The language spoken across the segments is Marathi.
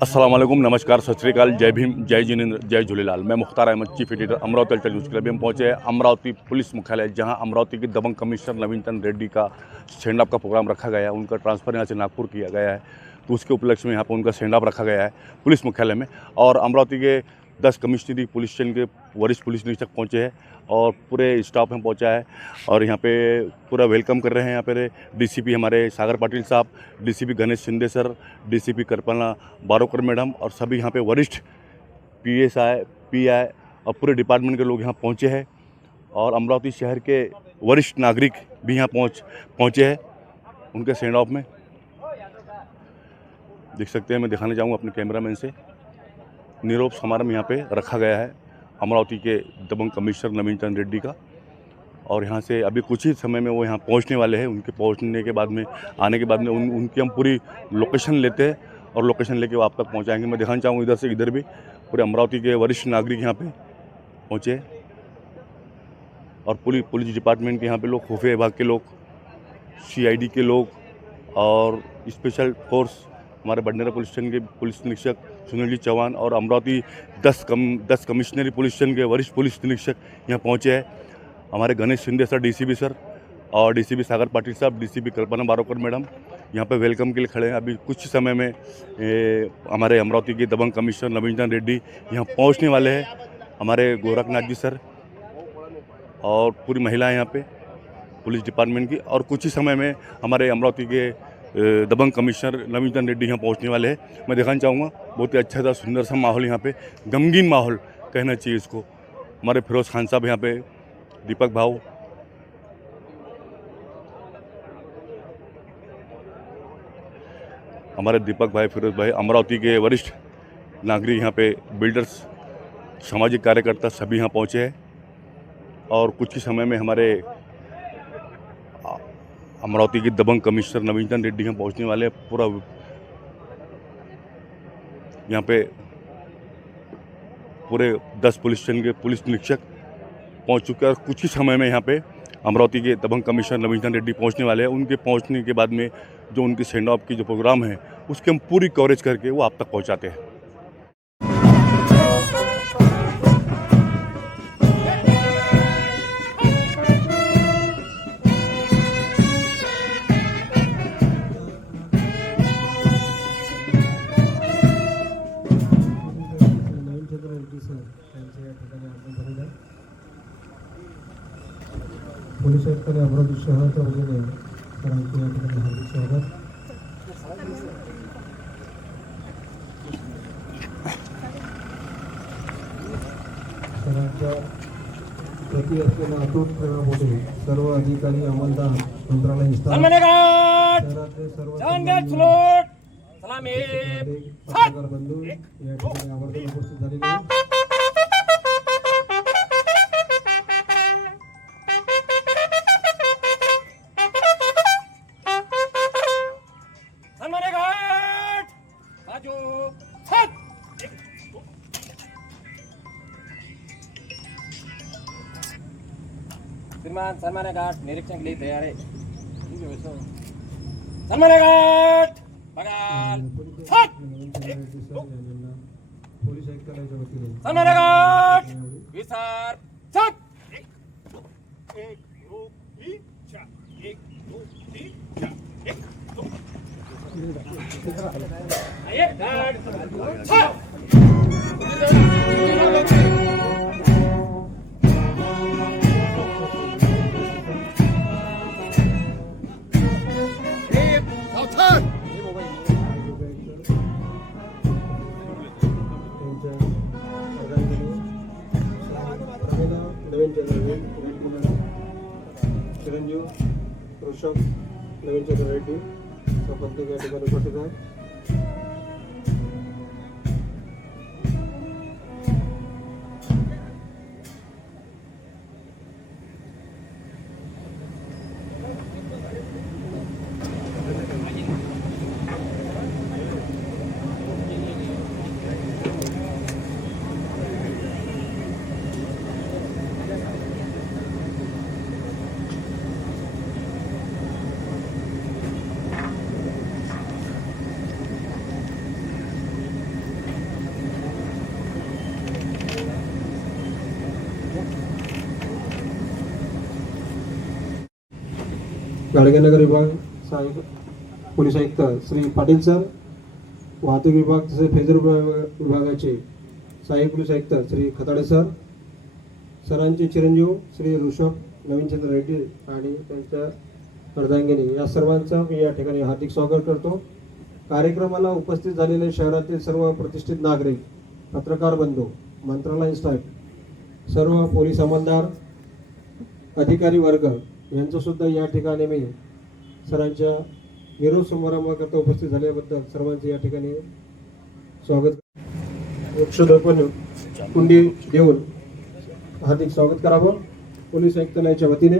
अस्सलाम वालेकुम, नमस्कार, सत श्री अकाल, जय भीम, जय जिनेंद्र, जय झूलेलाल। मैं Mukhtar Ahmad, chief editor, Amravati alter news के लिए हम पहुँचे हैं अमरावती पुलिस मुख्यालय, जहां अमरावती के दबंग कमिश्नर नवीन चंद्र रेड्डी का स्टैंड अप का प्रोग्राम रखा गया है। उनका ट्रांसफ़र यहाँ से नागपुर किया गया है, तो उसके उपलक्ष्य में यहाँ पर उनका स्टैंड अप रखा गया है पुलिस मुख्यालय में। और अमरावती के 10 कमिश्नरी पुलिस स्टेशन के वरिष्ठ पुलिस निरीक्षक पहुँचे हैं और पूरे स्टाफ में पहुँचा है और यहाँ पे पूरा वेलकम कर रहे हैं। यहाँ पे डीसीपी हमारे सागर पाटिल साहब, DCP Ganesh Shinde sir, DCP Kalpana Barokar madam और सभी यहाँ पे वरिष्ठ पीएसआई, पीआई और पूरे डिपार्टमेंट के लोग यहाँ पहुँचे हैं। और अमरावती शहर के वरिष्ठ नागरिक भी यहाँ पहुँचे हैं उनके स्टैंड ऑफ में। देख सकते हैं, मैं दिखाना चाहूँगा अपने कैमरामैन से, निरोप समारंभ यहाँ पे रखा गया है अमरावती के दबंग कमिश्नर नवीन चंद्र रेड्डी का। और यहाँ से अभी कुछ ही समय में वो यहाँ पहुँचने वाले हैं। उनके पहुँचने के बाद में, आने के बाद में उनकी हम पूरी लोकेशन लेते हैं और लोकेशन लेके वो आप तक पहुँचाएंगे। मैं दिखाना चाहूँगा इधर से इधर भी पूरे अमरावती के वरिष्ठ नागरिक यहाँ पे पहुँचे और पूरी पुलिस डिपार्टमेंट के यहाँ पे लोग, खुफिया विभाग के लोग, सीआईडी के लोग और स्पेशल फोर्स हमारे बंडेरा पुलिस स्टेशन के पुलिस निरीक्षक सुनील जी चौहान और अमरावती 10 कमिश्नरी पुलिस स्टेशन के वरिष्ठ पुलिस निरीक्षक यहाँ पहुँचे हैं। हमारे Ganesh Shinde sir, DCP sir और डीसीपी सागर पाटिल साहब, डीसीपी कल्पना बारोकर मैडम यहाँ पे वेलकम के लिए खड़े हैं। अभी कुछ समय में हमारे अमरावती के दबंग कमिश्नर नवीन चंद्र रेड्डी यहाँ पहुँचने वाले हैं। हमारे गोरखनाथ जी सर और पूरी महिलाएं यहाँ पे पुलिस डिपार्टमेंट की, और कुछ ही समय में हमारे अमरावती के दबंग कमिश्नर नवीन चंद्र रेड्डी यहाँ पहुँचने वाले हैं। मैं दिखाना चाहूँगा बहुत ही अच्छा सा सुंदर सा माहौल यहाँ पे, गमगीन माहौल कहना चाहिए इसको। हमारे फिरोज़ खान साहब यहाँ पे, दीपक भाव, हमारे दीपक भाई, फिरोज भाई, अमरावती के वरिष्ठ नागरिक यहाँ पे, बिल्डर्स, सामाजिक कार्यकर्ता सभी यहाँ पहुँचे हैं। और कुछ ही समय में हमारे अमरावती के दबंग कमिश्नर नवीन चंद्र रेड्डी यहाँ पहुँचने वाले हैं। पूरा यहाँ पे पूरे 10 पुलिस स्टेशन के पुलिस निरीक्षक पहुँच चुके हैं और कुछ ही समय में यहाँ पे अमरावती के दबंग कमिश्नर नवीन चंद्र रेड्डी पहुँचने वाले हैं। उनके पहुँचने के बाद में जो उनके स्टैंड ऑफ की जो प्रोग्राम है उसके हम पूरी कवरेज करके वो आप तक पहुँचाते हैं। पोलीस आयुक्तांनी अमरावती शहराच्या वतीने सरांचे या ठिकाणी हार्दिक स्वागत। सरांच्या प्रति असलेल्या अतूट प्रेमापोटी सर्व अधिकारी, अंमलदार, मंत्रालयीन स्टाफ, शहरातले सर्व पत्रकार बंधू या ठिकाणी आवर्जून उपस्थित झालेले आहेत। श्रीमान सन्मान घाट निरीक्षण के लिए तैयार है। सन्मान घाट बघाल पोलीस आयुक्तालयाच्या वतीने सन्मान घाट विसार छत 1 2 3 4 1 2 3 4 1 2 घाट छत चिरंजीव ऋषभ नवीन चंद्र रेड्डी प्रत्येक या ठिकाणी उपस्थित आहेत। गाडगेनगर विभाग सहाय्यक पोलीस आयुक्त श्री पाटील सर, वाहतूक विभाग तसेच फेजर विभागाचे सहाय्यक पोलीस आयुक्त श्री खताडे सर, सरांचे चिरंजीव श्री ऋषभ नवीनचंद्र रेड्डी आणि त्यांच्या अर्धांगिनी या सर्वांचा मी या ठिकाणी हार्दिक स्वागत करतो. कार्यक्रमाला उपस्थित झालेले शहरातील सर्व प्रतिष्ठित नागरिक, पत्रकार बंधू, मंत्रालयीन स्टाफ, सर्व पोलीस अंमलदार, अधिकारी वर्ग यांचं सुद्धा या ठिकाणी मी सरांच्या निरोप समारंभाकरता उपस्थित झाल्याबद्दल सर्वांचे या ठिकाणी स्वागत, वृक्षारोपण कुंडी देऊन हार्दिक स्वागत करावं पोलीस आयुक्तालयाच्या वतीने.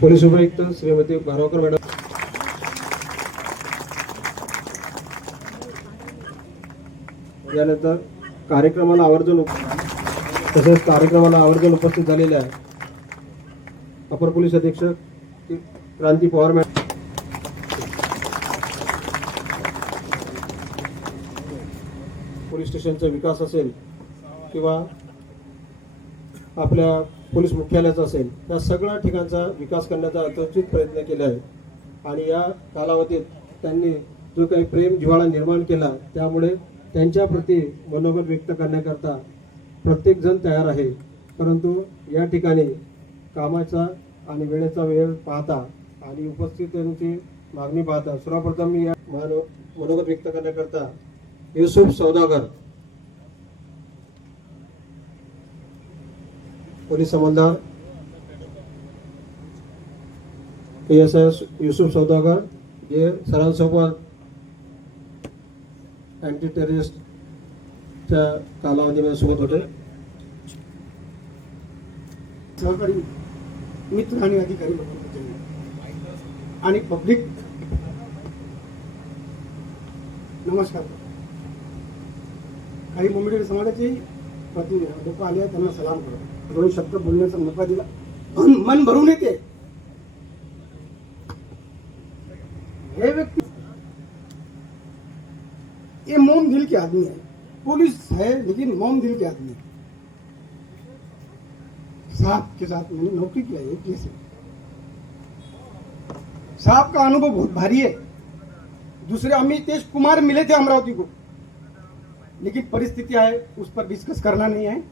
पोलीस उपायुक्त श्रीमती बारावकर मॅडम, यानंतर कार्यक्रमाला आवर्जून उपस्थित झालेल्या अपर पोलीस अधीक्षक क्रांती पवार मॅडम, पोलीस स्टेशनचा विकास असेल किंवा आपल्या पोलीस मुख्यालयाचा असेल, या सगळ्या ठिकाणचा विकास करण्याचा अथोचित प्रयत्न केला आहे आणि या कालावधीत त्यांनी जो काही प्रेम जिव्हाळा निर्माण केला, त्यामुळे त्यांच्या प्रती मनोगत व्यक्त करण्याकरता प्रत्येक जण तयार आहे. परंतु या ठिकाणी कामाचा आणि वेळेचा वेळ पाहता आणि उपस्थितांची मागणी पाहता सर्वप्रथम मी या मनोगत व्यक्त करण्याकरता युसुफ सौदागर, पोलीस अंमलदार PSI युसुफ सौदागर, जे सरांसोबत अँटी टेररिस्टच्या कालावधीमध्ये सोबत होते, सहकारी मित्र आणि अधिकारी लोक आणि पब्लिक, नमस्कार. काही मुंबई समाजाचे प्रतिनिधी लोक आले, त्यांना सलाम करतो. 2 शब्द बोलण्याचा मोका दिला, मन भरून येते. हे व्यक्ती ये मोम दिल के आदमी है, पुलिस है लेकिन मोम दिल के आदमी है. साहब के साथ मैंने नौकरी किया है ATS में. साहब का अनुभव बहुत भारी है. दूसरे अमितेश कुमार मिले थे अमरावती को, लेकिन परिस्थिति है उस पर डिस्कस करना नहीं है.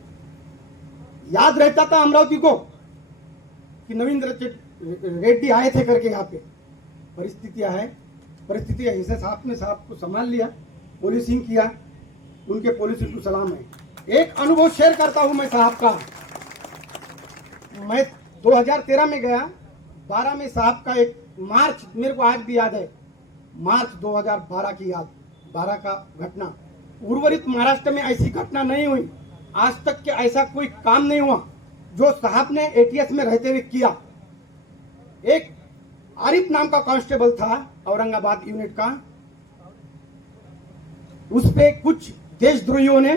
याद रहता था अमरावती को कि नवींद्र रेड्डी आए थे करके यहाँ पे. परिस्थिति ऐसे साहब ने साहब को संभाल लिया, पोलिसिंग किया, उनके पोलिसिंग को सलाम है. एक अनुभव शेयर करता हूं मैं साहब का. मैं 2013 में गया, 12 में साहब का एक मार्च मेरे को आज भी याद है, मार्च 2012 की याद, 12 का घटना. उर्वरित महाराष्ट्र में ऐसी घटना नहीं हुई, आज तक के ऐसा कोई काम नहीं हुआ जो साहब ने ATS में रहते हुए किया. एक आरिफ नाम का कांस्टेबल था औरंगाबाद यूनिट का, उस पे कुछ देशद्रोहियों ने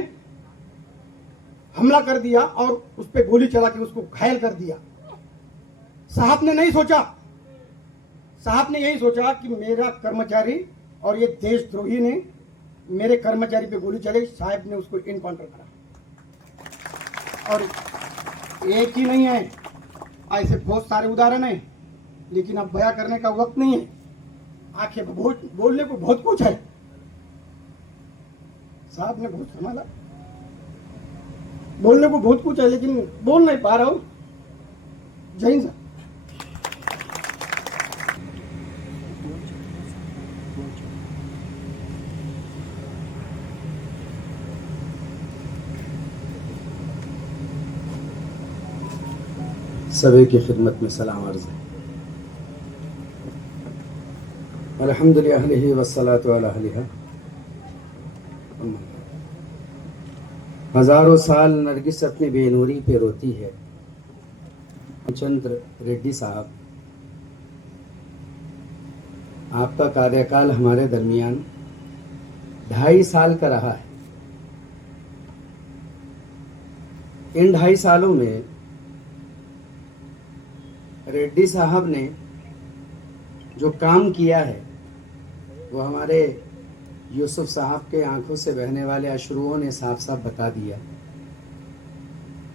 हमला कर दिया और उस पे गोली चला के उसको घायल कर दिया. साहब ने नहीं सोचा, साहब ने यही सोचा कि मेरा कर्मचारी और ये देशद्रोही ने मेरे कर्मचारी पे गोली चलाई. साहब ने उसको इनकाउंटर करा. और एक ही नहीं है, ऐसे बहुत सारे उदाहरण हैं, लेकिन अब बयां करने का वक्त नहीं है. आंखें बोलने को बहुत कुछ है. साहब ने बहुत संभाला, बोलने को बहुत कुछ है, लेकिन बोल नहीं पा रहा हूं. जय हिंद सर. सभी की खिदमत में सलाम अर्ज़ है. अल्हम्दुलिल्लाह वस्सलातु अला अहलिहा. हजारों साल नरगिस अपनी बेनूरी पे रोती है. चंद्र रेड्डी साहब, आपका कार्यकाल हमारे दरमियान 2.5 साल का रहा है। इन 2.5 सालों में रेड्डी साहब ने जो काम किया है वो हमारे यूसुफ साहब के आंखों से बहने वाले अश्रुओं ने साफ साफ बता दिया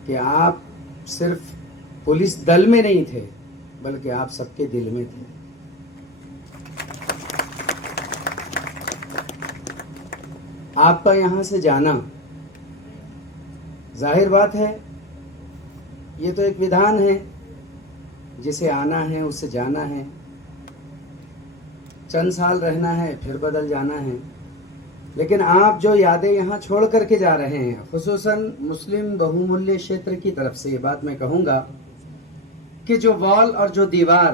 कि आप सिर्फ पुलिस दल में नहीं थे बल्कि आप सबके दिल में थे। आपका यहां से जाना, जाहिर बात है ये तो एक विधान है, जिसे आना है उससे जाना है, चंद साल रहना है फिर बदल जाना है। लेकिन आप जो यादें यहाँ छोड़ करके जा रहे हैं, खुसूसन मुस्लिम बहुमूल्य क्षेत्र की तरफ से ये बात मैं कहूँगा कि जो वॉल और जो दीवार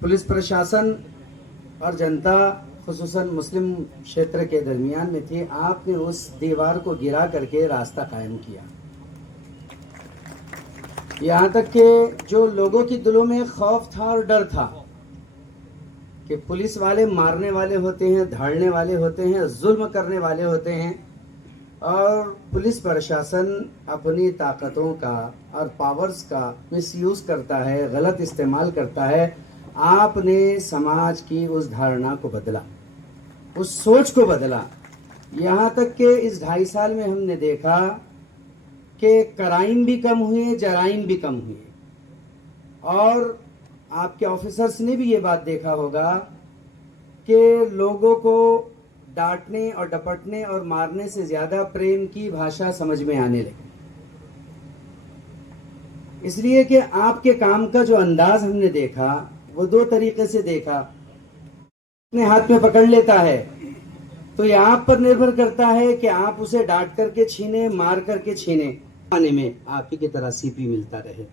पुलिस प्रशासन और जनता खुसूसन मुस्लिम क्षेत्र के दरमियान में थी, आपने उस दीवार को गिरा करके रास्ता कायम किया। यहाँ तक कि जो लोगों के दिलों में खौफ था और डर था कि पुलिस वाले मारने वाले होते हैं, धाड़ने वाले होते हैं, जुल्म करने वाले होते हैं और पुलिस प्रशासन अपनी ताकतों का और पावर्स का मिसयूज करता है, गलत इस्तेमाल करता है, आपने समाज की उस धारणा को बदला, उस सोच को बदला। यहाँ तक कि इस 2.5 साल में हमने देखा कि क्राइम भी कम हुए, जराइम भी कम हुए और आपके ऑफिसर्स ने भी ये बात देखा होगा कि लोगों को डांटने और डपटने और मारने से ज्यादा प्रेम की भाषा समझ में आने लगी। इसलिए कि आपके काम का जो अंदाज हमने देखा वो 2 तरीके से देखा। अपने हाथ में पकड़ लेता है तो ये आप पर निर्भर करता है कि आप उसे डांट करके छीने, मार करके छीने। आने में आप ही की तरह सीपी मिलता रहे,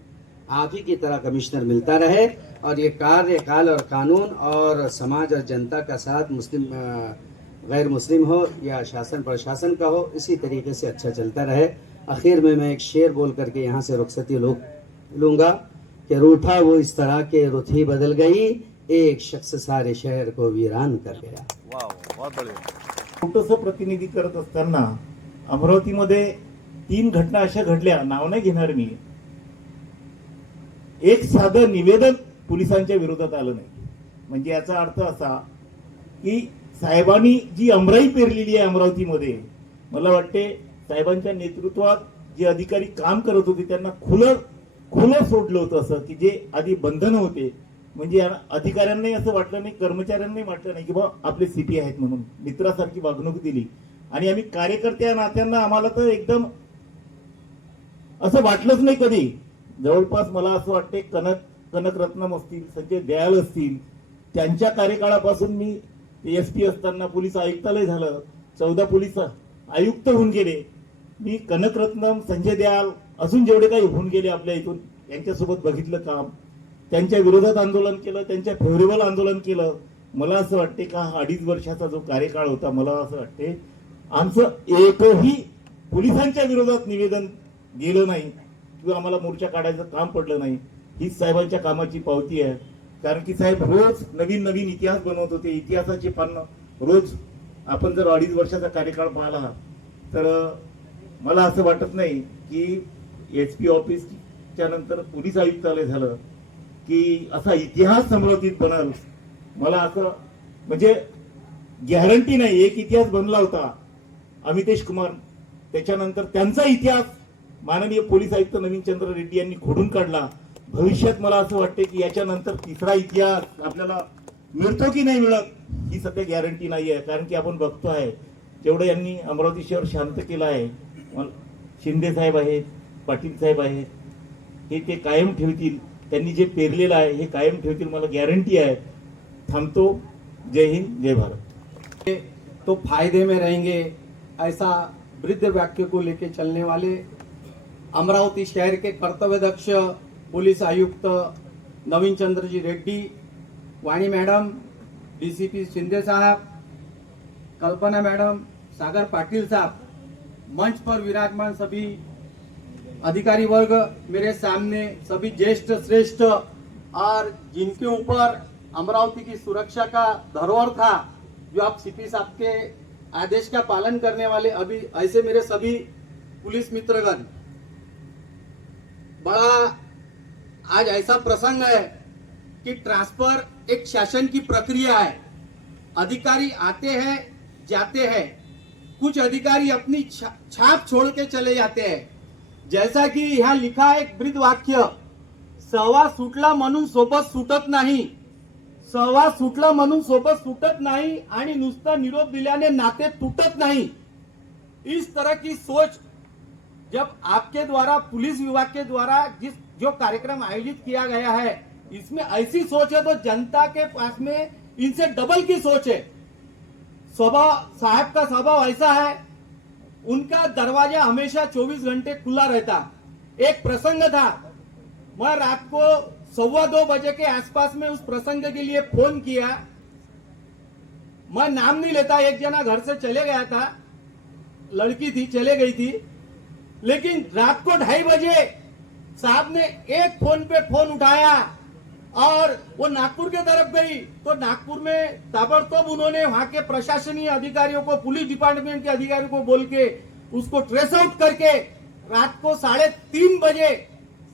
आप ही की तरह कमिश्नर मिलता रहे और ये कार्यकाल और कानून और समाज और जनता का साथ मुस्लिम गैर मुस्लिम हो या शासन प्रशासन का हो, इसी तरीके से अच्छा चलता रहे। आखिर में मैं एक शेर बोल करके यहाँ से रुखसती लूंगा कि रूठा वो इस तरह के रुथी बदल गई, एक शख्स सारे शहर को वीरान कर गया। छोटंसं प्रतिनिधी करत असताना अमरावतीमध्ये 3 घटना अशा घडल्या, नाव नाही घेणार मी। एक साधं निवेदन पोलिसांच्या विरोधात आलं नाही, म्हणजे याचा अर्थ असा की साहेबांनी जी अमराई पेरलेली आहे अमरावतीमध्ये, मला वाटते साहेबांच्या नेतृत्वात जे अधिकारी काम करत होते त्यांना खुलं सोडलं होतं, असं की जे आधी बंधनं होते, म्हणजे अधिकाऱ्यांनाही असं वाटलं नाही, कर्मचाऱ्यांनाही वाटलं नाही की बा आपले सीपी आहेत म्हणून मित्रासारखी वागणूक दिली। आणि आम्ही कार्यकर्त्या नात्यांना आम्हाला तर एकदम असं वाटलंच नाही कधी। जवळपास मला असं वाटते कनकरत्नम असतील, संजय दयाल असतील, त्यांच्या कार्यकाळापासून मी एसपी असताना पोलीस आयुक्तालय झालं, 14 पोलीस आयुक्त होऊन गेले मी। कनकरत्नम, संजय दयाल अजून जेवढे काही होऊन गेले आपल्या इथून, यांच्यासोबत बघितलं काम, त्यांच्या विरोधात आंदोलन केलं, त्यांच्या फेवरेबल आंदोलन केलं। मला असं वाटते का 2.5 वर्षाचा जो कार्यकाळ होता, मला असं वाटते आमचं एकही पोलिसांच्या विरोधात निवेदन गेलं नाही किंवा आम्हाला मोर्चा काढायचं काम पडलं नाही। ही साहेबांच्या कामाची पावती आहे, कारण की साहेब रोज नवीन नवीन इतिहास बनवत होते, इतिहासाचे पानं रोज। आपण जर 2.5 वर्षाचा कार्यकाळ पाहिला तर मला असं वाटत नाही की एसपी ऑफिसच्या नंतर पोलीस आयुक्तालय झालं की असा इतिहास अमरावतीत बनल, मला असं म्हणजे गॅरंटी नाही। एक इतिहास बनला होता अमितेश कुमार, त्याच्यानंतर त्यांचा इतिहास माननीय पोलीस आयुक्त नवीनचंद्र रेड्डी यांनी खोडून काढला। भविष्यात मला असं वाटते की याच्यानंतर तिसरा इतिहास आपल्याला मिळतो की नाही मिळत ही सध्या गॅरंटी नाही आहे, कारण की आपण बघतो आहे जेवढं यांनी अमरावती शहर शांत केलं आहे। शिंदे साहेब आहेत, पाटील साहेब आहेत, हे ते कायम ठेवतील, त्यांनी जे पेरलेलं आहे हे कायम ठेवतील, मला गॅरंटी आहे। थांबतो। जय हिंद, जय भारत। तो फायदे में रहेंगे, ऐसा वृद्ध वाक्य को लेके चलने वाले अमरावती शहर के कर्तव्यदक्ष पुलिस आयुक्त नवीन चंद्र जी रेड्डी, वाणी मैडम, डीसीपी शिंदे साहब, कल्पना मैडम, सागर पाटिल साहब, मंच पर विराजमान सभी अधिकारी वर्ग, मेरे सामने सभी ज्येष्ठ श्रेष्ठ और जिनके ऊपर अमरावती की सुरक्षा का धरोहर था, जो आप सीपी साहब के आदेश का पालन करने वाले अभी ऐसे मेरे सभी पुलिस मित्रगण, बड़ा आज ऐसा प्रसंग है कि ट्रांसफर एक शासन की प्रक्रिया है। अधिकारी आते हैं, जाते हैं, कुछ अधिकारी अपनी छाप छोड़ के चले जाते हैं। जैसा की यहाँ लिखा है एक ब्रीद वाक्य, सहवास सुटला म्हणून सोबत सुटत नाही, सहवास सुटला म्हणून सोबत सुटत नाही आणि नुसता निरोप दिल्याने नाते टूटत नहीं। इस तरह की सोच जब आपके द्वारा, पुलिस विभाग के द्वारा जो कार्यक्रम आयोजित किया गया है, इसमें ऐसी सोच है तो जनता के पास में इनसे डबल की सोच है। स्वभाव, साहब का स्वभाव ऐसा है, उनका दरवाजा हमेशा 24 घंटे खुला रहता। एक प्रसंग था, मैं रात को 1:15 बजे के आसपास में उस प्रसंग के लिए फोन किया। मैं नाम नहीं लेता, एक जना घर से चले गया था, लड़की थी, चले गई थी, लेकिन रात को 2:30 बजे साहब ने एक फोन पे फोन उठाया और वो नागपुर के तरफ गई। तो नागपुर में ताबड़तोब उन्होंने वहां के प्रशासनीय अधिकारियों को, पुलिस डिपार्टमेंट के अधिकारियों को बोल के उसको ट्रेस आउट करके रात को 3:30 बजे,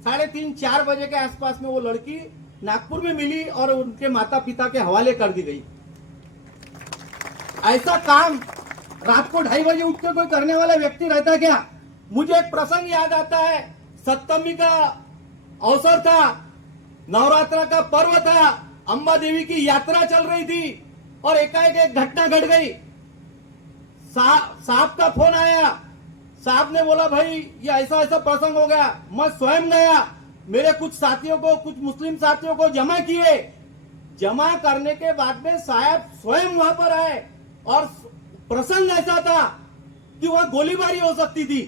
3:30-4 बजे के आसपास में वो लड़की नागपुर में मिली और उनके माता पिता के हवाले कर दी गई। ऐसा काम रात को 2:30 बजे उठ के कोई करने वाला व्यक्ति रहता क्या? मुझे एक प्रसंग याद आता है, सप्तमी का अवसर था, नवरात्र का पर्व था, अंबा देवी की यात्रा चल रही थी और एकाएक एक घटना घट गई। साहब का फोन आया, साहब ने बोला भाई ये ऐसा ऐसा प्रसंग हो गया। मैं स्वयं गया, मेरे कुछ साथियों को, कुछ मुस्लिम साथियों को जमा किए। जमा करने के बाद में साहब स्वयं वहां पर आए और प्रसंग ऐसा था कि वहां गोलीबारी हो सकती थी,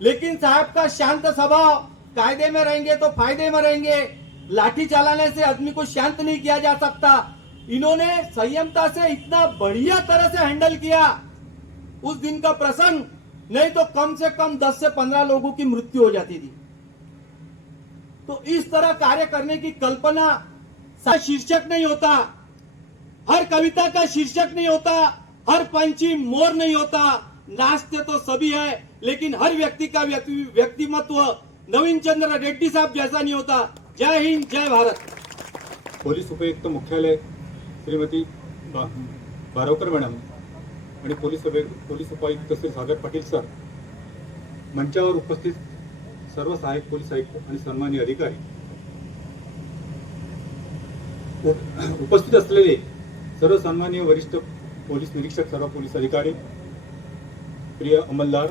लेकिन साहब का शांत स्वभाव, कायदे में रहेंगे तो फायदे में रहेंगे, लाठी चलाने से आदमी को शांत नहीं किया जा सकता। इन्होंने संयमता से इतना बढ़िया तरह से हैंडल किया उस दिन का प्रसंग, नहीं तो कम से कम 10 से 15 लोगों की मृत्यु हो जाती थी। तो इस तरह कार्य करने की कल्पना, शीर्षक नहीं होता, हर कविता का शीर्षक नहीं होता, हर पंछी मोर नहीं होता, नाचते तो सभी है, लेकिन हर व्यक्ति का व्यक्तिमत्व नवीन चंद्र रेड्डी साहब जैसा नहीं होता। जय हिंद, जय भारत। पोलीस उपयुक्त मुख्यालय श्रीमती बारोकर मॅडम आणि पोलीस उपायुक्त श्री सागर पाटील सर, मंचावर उपस्थित सर्व सहाय्यक पोलीस आयुक्त आणि सन्माननीय अधिकारी, उपस्थित असलेले सर्व सन्माननीय वरिष्ठ पोलीस निरीक्षक, सर्व पोलीस अधिकारी, प्रिय अंमलदार,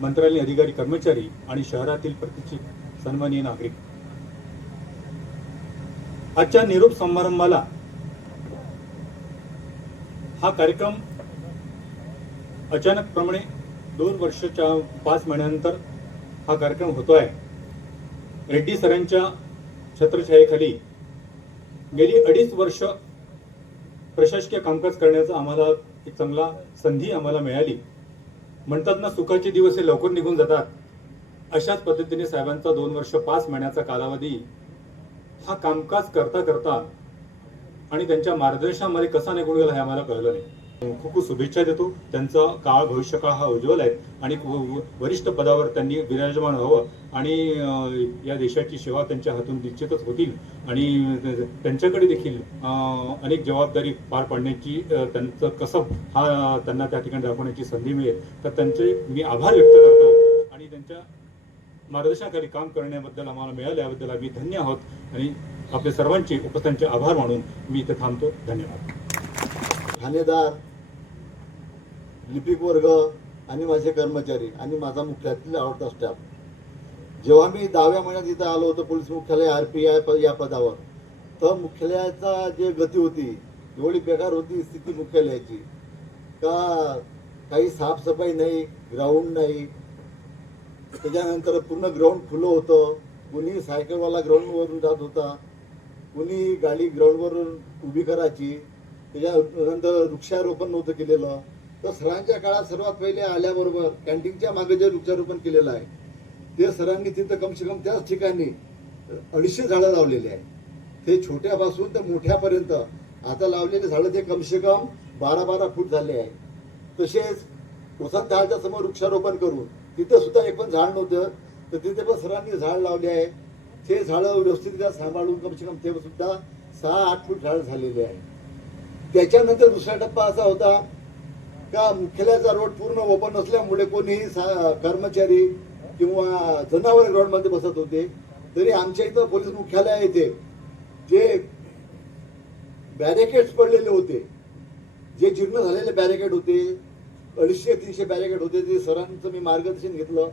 मंत्रालयीन अधिकारी, कर्मचारी आणि शहरातील प्रतिष्ठित सन्माननीय नागरिक, आजच्या निरोप समारंभाला हा कार्यक्रम अचानकप्रमाणे 2 वर्षाच्या 5 महिन्यानंतर हा कार्यक्रम होतो आहे। रेड्डी सरांच्या छत्रछायेखाली गेली 2.5 वर्ष प्रशासकीय कामकाज करण्याचा आम्हाला एक चांगला संधी आम्हाला मिळाली। म्हणतात ना, सुखाचे दिवस हे लवकर निघून जातात, अशाच पद्धतीने साहेबांचा 2 वर्ष 5 महिन्याचा कालावधी हा कामकाज करता करता आणि त्यांच्या मार्गदर्शनामध्ये कसा निघून गेला हे आम्हाला कळलं नाही। खूप खूप शुभेच्छा देतो। त्यांचा काळ, भविष्यकाळ हा उज्ज्वल आहे आणि वरिष्ठ पदावर त्यांनी विराजमान व्हावं आणि या देशाची सेवा त्यांच्या हातून निश्चितच होतील आणि त्यांच्याकडे देखील अनेक जबाबदारी पार पाडण्याची त्यांचं कसब हा त्यांना त्या ठिकाणी दाखवण्याची संधी मिळेल। तर त्यांचे मी आभार व्यक्त करतो आणि त्यांच्या मार्गदर्शनाखाली काम करण्याबद्दल आम्हाला मिळालं याबद्दल आम्ही धन्य आहोत आणि आपले सर्वांचे उपस्थांचे आभार मानून मी इथे थांबतो। धन्यवाद। ठाणेदार, लिपिक वर्ग आणि माझे कर्मचारी आणि माझा मुख्यालयातील आवडता स्टाफ, जेव्हा मी 10व्या महिन्यात इथं आलो होतो पोलीस मुख्यालय RPI या पदावर, तर मुख्यालयाचा जे गती होती एवढी बेकार होती स्थिती मुख्यालयाची का काही साफसफाई नाही, ग्राउंड नाही, त्याच्यानंतर पूर्ण ग्राउंड खुलं होतं, कुणी सायकलवाला ग्राउंडवरून जात होता, कुणी गाडी ग्राउंडवरून उभी करायची, त्याच्यानंतर वृक्षारोपण नव्हतं केलेलं। तर सरांच्या काळात सर्वात पहिले आल्याबरोबर कॅन्टीनच्या मागे जे वृक्षारोपण केलेलं आहे ते सरांनी तिथं कमसे कम त्याच ठिकाणी 250 झाडं लावलेली आहे। ते छोट्यापासून तर मोठ्यापर्यंत आता लावलेले झाडं ते कमसे कम 12-12 फूट झाले आहे. तसेच वसंत झाडाच्या समोर वृक्षारोपण करून तिथं सुद्धा एक पण झाड नव्हतं, तर तिथे पण सरांनी झाड लावले आहे. ते झाडं व्यवस्थितरित्या सांभाळून कमसे कम ते सुद्धा 6-8 फूट झाड झालेले आहे. त्याच्यानंतर दुसरा टप्पा असा होता का मुख्यालयाचा रोड पूर्ण ओपन नसल्यामुळे कोणीही कर्मचारी किंवा जनावर ग्राउंडमध्ये बसत होते. तरी आमच्या इथं पोलीस मुख्यालय येथे जे बॅरिकेड्स पडलेले होते, जे जीर्ण झालेले बॅरिकेड होते, 250-300 बॅरिकेड होते, ते सरांचं मी मार्गदर्शन घेतलं.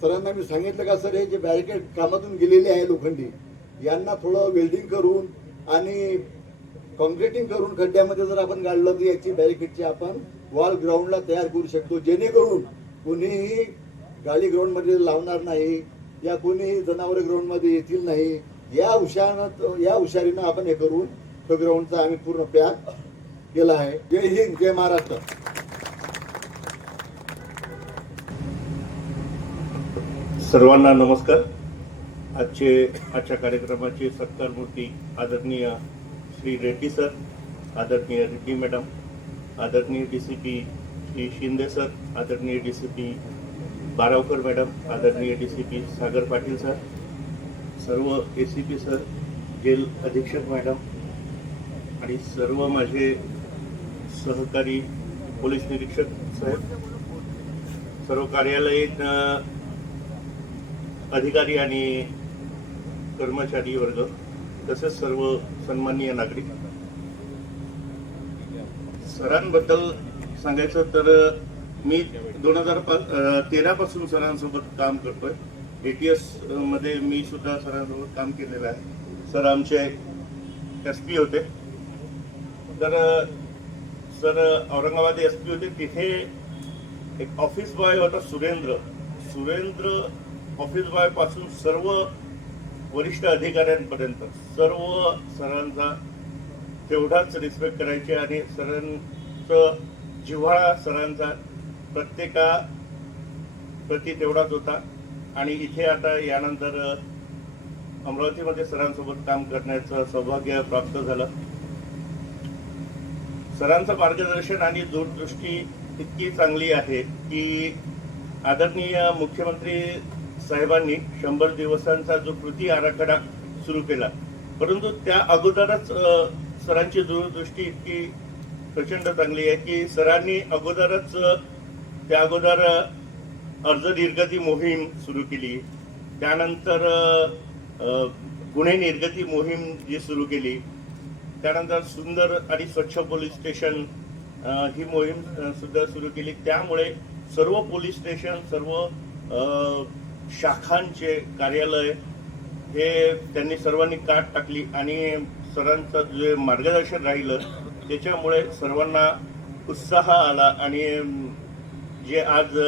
सरांना मी सांगितलं का सर, हे जे बॅरिकेड कामातून गेलेले आहे लोखंडी, यांना थोडं वेल्डिंग करून आणि कॉन्क्रिटिंग करून खड्ड्यामध्ये जर आपण गाडलं तर याची बॅरिकेडची आपण वॉल ग्राउंडला तयार करू शकतो, जेणेकरून कोणीही गाडी ग्राउंडमध्ये लावणार नाही या कोणीही जनावरे ग्राउंडमध्ये येतील नाही. या हुशारीनं आपण हे करून तो ग्राउंडचा आम्ही पूर्ण पॅक केला आहे. जय हिंद, जय महाराष्ट्र. सर्वांना नमस्कार. आजच्या कार्यक्रमाचे सत्कार मूर्ती आदरणीय श्री रेड्डी सर, आदरणीय रेड्डी मॅडम, आदरणीय DCP श्री शिंदे सर, आदरणीय DCP बारावकर मॅडम, आदरणीय DCP सागर पाटील सर, सर्व ACP सर, जेल अधीक्षक मॅडम आणि सर्व माझे सहकारी पोलीस निरीक्षक साहेब, सर्व कार्यालयीन अधिकारी आणि कर्मचारी वर्ग, तसेच सर्व सन्माननीय नागरिक. सरांबद्दल सांगायचं तर मी 2013 पासून सरांसोबत काम करतोय. ATS मध्ये मी सुद्धा सरांसोबत काम केलेलं आहे. सर आमचे SP होते. तर सर औरंगाबाद SP होते. तिथे एक ऑफिस बॉय होता सुरेंद्र ऑफिस बॉय पासून सर्व वरिष्ठ अधिकाऱ्यांपर्यंत सर्व सरांचा तेवढाच रिस्पेक्ट करायचे आणि सरांचं जिव्हाळा सरांचा प्रत्येका प्रति तेवढाच होता. आणि इथे आता यानंतर अमरावतीमध्ये सरांसोबत काम करण्याचं सौभाग्य प्राप्त झालं. सरांचं मार्गदर्शन आणि दूरदृष्टी इतकी चांगली आहे की आदरणीय मुख्यमंत्री साहेबांनी 100 दिवसांचा जो कृती आराखडा सुरू केला, परंतु त्या अगोदरच सरांची दूरदृष्टी इतकी प्रचंड चांगली आहे की सरांनी त्या अगोदर अर्ज निर्गती मोहीम सुरू केली. त्यानंतर गुन्हे निर्गती मोहीम जी सुरू केली, त्यानंतर सुंदर आणि स्वच्छ पोलीस स्टेशन ही मोहीम सुद्धा सुरू केली. त्यामुळे सर्व पोलीस स्टेशन, सर्व शाखांचे कार्यालय हे त्यांनी सर्वांनी काट टाकली आणि सरांचं जे मार्गदर्शन राहिलं त्याच्यामुळे सर्वांना उत्साह आला. आणि जे आज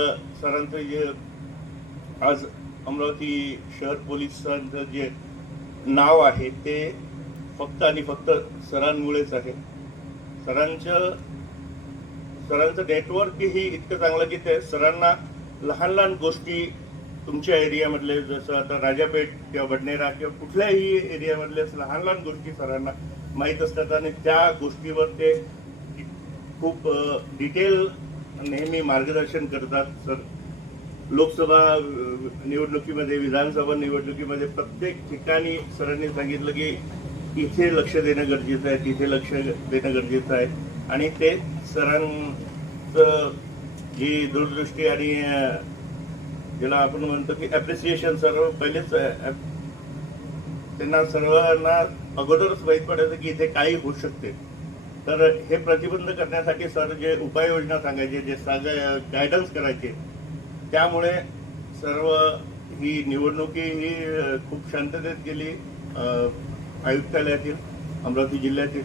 सरांचं जे आज अमरावती शहर पोलिसांचं जे नाव आहे ते फक्त आणि फक्त सरांमुळेच आहे. सरांचं नेटवर्क ही इतकं चांगलं की ते सरांना लहान लहान गोष्टी तुमच्या एरियामधले, जसं आता राजापेठ किंवा बडनेरा किंवा कुठल्याही एरियामधले लहान लहान गोष्टी सरांना माहीत असतात आणि त्या गोष्टीवर ते खूप डिटेल नेहमी मार्गदर्शन करतात. सर लोकसभा निवडणुकीमध्ये, विधानसभा निवडणुकीमध्ये प्रत्येक ठिकाणी सरांनी सांगितलं की इथे लक्ष देणं गरजेचं आहे, तिथे लक्ष देणं गरजेचं आहे. आणि ते सरांचं जी दूरदृष्टी आणि ज्याला आपण म्हणतो की ॲप्रिसिएशन, सर्व पहिलेच त्यांना सर्वांना अगोदरच माहीत पडायचं की इथे काही होऊ शकते. तर हे प्रतिबंध करण्यासाठी सर जे उपाययोजना सांगायचे, जे गायडन्स करायचे, त्यामुळे सर्व ही निवडणुकी ही खूप शांततेत गेली आयुक्तालयातील, अमरावती जिल्ह्यातील.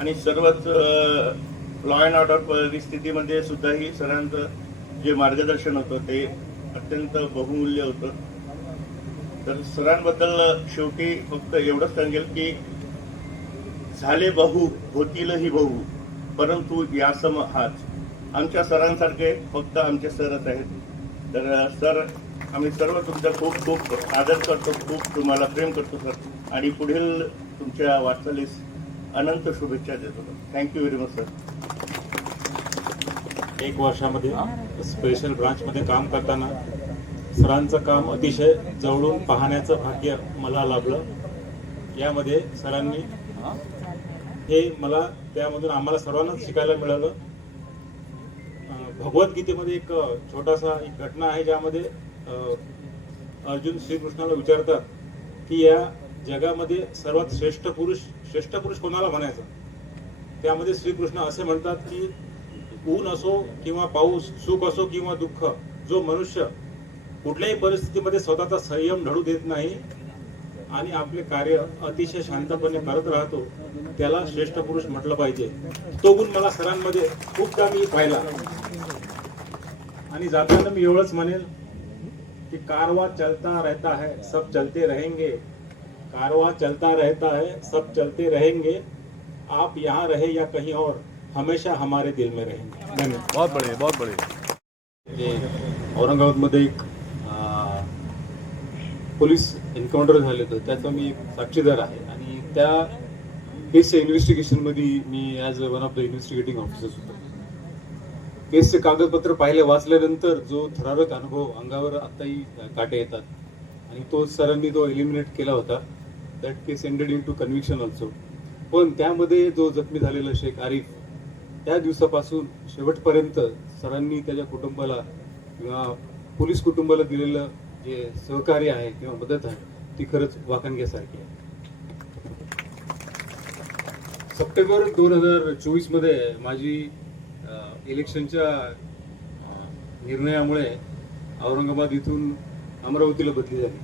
आणि सर्वच लॉ अँड ऑर्डर परिस्थितीमध्ये सुद्धाही सरांचं जे मार्गदर्शन होतं ते अत्यंत बहुमूल्य होतं. तर सरांबद्दल शेवटी फक्त एवढंच सांगेल की झाले बहु होतीलही बहु, परंतु यासम हाच. आमच्या सरांसारखे फक्त आमचे सरच आहेत. तर सर, आम्ही सर्व तुमचा खूप खूप आदर करतो, खूप तुम्हाला प्रेम करतो सर. आणि पुढील तुमच्या वाटचालीस अनंत शुभेच्छा देतो. Thank you very much sir. एक वर्षामध्ये स्पेशल ब्रांचमध्ये काम करताना सरांचं काम अतिशय जवळून पाहण्याचं भाग्य मला लाभलं. यामध्ये सरांनी हे मला त्यामधून आम्हाला सर्वांनाच शिकायला मिळालं. भगवद्गीतेमध्ये एक छोटासा एक घटना आहे ज्यामध्ये अर्जुन श्रीकृष्णाला विचारतात की या जगामध्ये सर्वात श्रेष्ठ पुरुष कोणाला म्हणायचं. त्यामध्ये श्रीकृष्ण असे म्हणतात की ऊन असो किंवा पाऊस, सुख असो किंवा दुःख, जो मनुष्य कुठल्याही परिस्थितीमध्ये स्वतःचा संयम ढळू देत नाही आणि आपले कार्य अतिशय शांतपणे करत राहतो, त्याला श्रेष्ठ पुरुष म्हटलं पाहिजे. तो गुण मला सरांमध्ये खूपदा मी पाहिला. आणि जाताना मी एवढंच म्हणेल कि कारवा चलता रहता है सब चलते रहेंगे, कारवा चलता रहता है सब चलते रहेंगे, आप यहाँ रहे या कहीं और हमेशा हमारे दिल में रहेंगे. धन्यवाद. बहुत बड़े, बहुत बड़े. औरंगाबादमध्ये एक पोलीस एन्काउंटर झाले होतं, त्याचा मी साक्षीदार आहे आणि त्या केसच्या इन्व्हेस्टिगेशनमध्ये मी as one of the investigating officers होतो. केसचे कागदपत्र पाहिले, वाचल्यानंतर जो थरारक अनुभव अंगावर आत्ताही काटे येतात आणि तो सरांनी तो एलिमिनेट केला होता. That case ended into conviction also. पण त्यामध्ये जो जखमी झालेला शेख आरिफ, त्या दिवसापासून शेवटपर्यंत सरांनी त्याच्या कुटुंबाला किंवा पोलीस कुटुंबाला दिलेलं जे सहकार्य आहे किंवा मदत आहे ती खरंच वाखाणण्यासारखी आहे. सप्टेंबर 2024 मध्ये माझी इलेक्शनच्या निर्णयामुळे औरंगाबाद इथून अमरावतीला बदली झाली.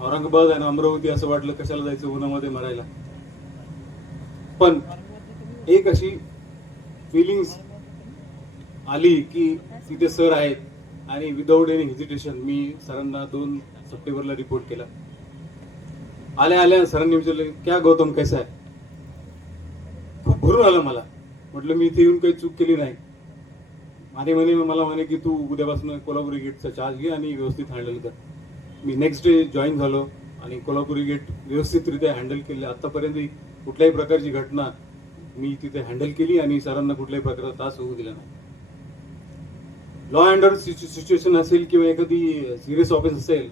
औरंगाबाद आणि अमरावती असं वाटलं कशाला जायचं उन्हामध्ये मरायला. पण एक अशी फिलिंग्स आली की तिथे सर आहेत आणि विदाऊट एनी हेजिटेशन मी सरांना 2 सप्टेंबरला रिपोर्ट केला. आल्या सरांनी विचारले क्या गौतम कैसा आहे. खूप भरून आलं मला. म्हटलं मी इथे येऊन काही चूक केली नाही. आणि मला म्हणे की तू उद्यापासून कोल्हापुरी गेटचा चार्ज घे आणि व्यवस्थित हँडल कर. मी नेक्स्ट डे जॉईन झालो आणि कोल्हापुरी गेट व्यवस्थितरित्या हँडल केले. आतापर्यंत कुठल्याही प्रकारची घटना मी तिथे हँडल केली आणि सरांना कुठल्याही प्रकारचा त्रास होऊ दिला नाही. लॉ अँड ऑर्डर सिच्युएशन असेल किंवा एखादी सिरियस ऑफिस असेल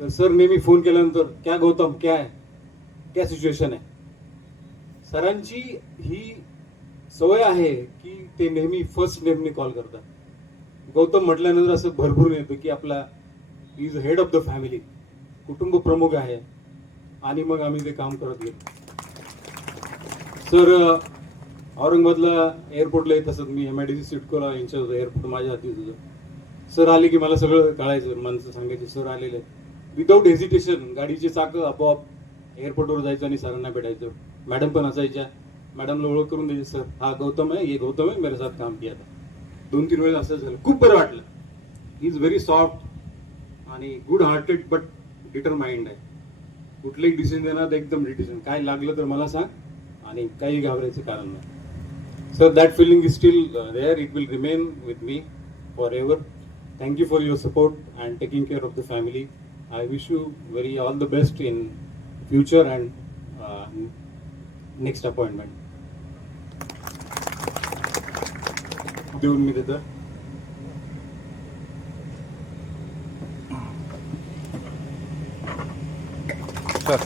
तर सर नेहमी फोन केल्यानंतर क्या गौतम क्या आहे, क्या सिच्युएशन आहे. सरांची ही सवय आहे की ते नेहमी फर्स्ट नेमने कॉल करतात. गौतम म्हटल्यानंतर असं भरभरून येतं की आपला is head of the family, कुटुंब प्रमुख आहे. आणि मग आम्ही ते काम करत गेलो. सर औरंगाबादला एअरपोर्टला येत असत. मी MIDC सिडकोला यांच्या होतं, एअरपोर्ट माझ्या हातीत होतं. सर आले की मला सगळं कळायचं, माणसं सांगायचे सर आलेले. विदाऊट हेजिटेशन गाडीचे चाकं आपोआप एअरपोर्टवर जायचं आणि सरांना भेटायचं. मॅडम पण असायच्या, मॅडमला ओळख करून द्यायची, सर हा गौतम आहे, ये गौतम आहे, मेरे साथ काम किया था. 2-3 वेळेस असं झालं. खूप बरं वाटलं. ही इज व्हेरी सॉफ्ट आणि गुड हार्टेड बट डिटरमाइंड आहे. कुठलेही डिसिजन देणार एकदम डिसिजन, काय लागलं तर मला सांग आणि काही घाबरायचं कारण नाही. Sir that feeling is still there. It will remain with me forever. Thank you for your support and taking care of the family. I wish you very all the best in future and next appointment. देऊन मी देतो. सर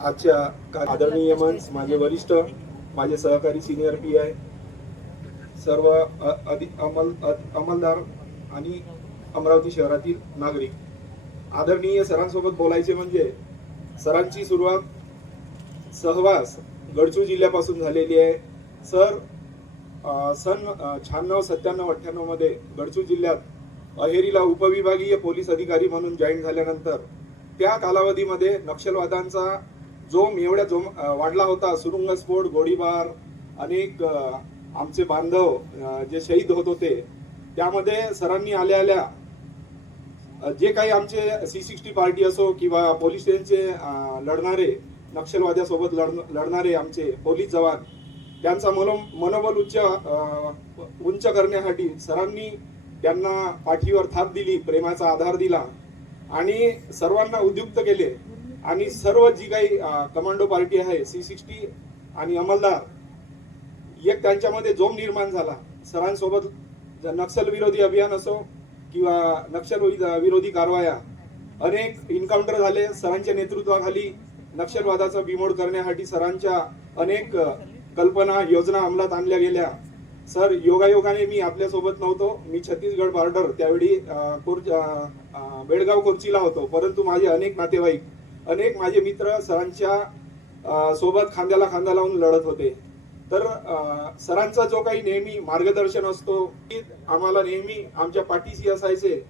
आजच्या आदरणीय मंच, माझे वरिष्ठ, माझे सहकारी सिनियर PI, सर्व अंमलदार आणि अमरावती शहरातील नागरिक, आदरणीय सरांसोबत बोलायचे म्हणजे सरांची सुरुवात सहवास गडचिरोली जिल्ह्यापासून झालेली आहे. सर सन 96, 97, 98 मध्ये गडचिरोली जिल्ह्यात अहेरीला उपविभागीय पोलीस अधिकारी म्हणून जॉईन झाल्यानंतर त्या कालावधीमध्ये नक्षलवादांचा जोम एवढ्या वाढला होता. सुरुंगस्फोट, गोळीबार, अनेक आमचे बांधव जे शहीद होत होते. त्यामध्ये सरांनी आल्या जे काही आमचे C60 पार्टी असो किंवा पोलीस स्टेशनचे लढणारे, नक्षलवाद्यासोबत लढणारे आमचे पोलीस जवान, त्यांचा मनोबल उंच करण्यासाठी सरांनी त्यांना पाठीवर थाप दिली, प्रेमाचा आधार दिला आणि सर्वांना उद्युक्त केले आणि सर्व जी काही कमांडो पार्टी आहे C60 आणि अंमलदार एक त्यांच्यामध्ये जोम निर्माण झाला. सरांसोबत नक्षल विरोधी अभियान असो किंवा नक्षल विरोधी कारवाया अनेक एन्काउंटर झाले. सरांच्या नेतृत्वाखाली नक्षलवादाचा बिमोड करण्यासाठी सरांच्या अनेक कल्पना योजना अंमलात आणल्या गेल्या. सर, योगायोगाने मी आपल्यासोबत नव्हतो, मी छत्तीसगड बॉर्डर त्यावेळी बेळगाव कोरचीला होतो, परंतु माझे अनेक नातेवाईक, अनेक माझे मित्र सरांच्या सोबत खांद्याला खांदा लावून लढत होते. तर सरांचा जो काही नेहमी मार्गदर्शन असतो ते आम्हाला नेहमी आमच्या पाठीशी असायचे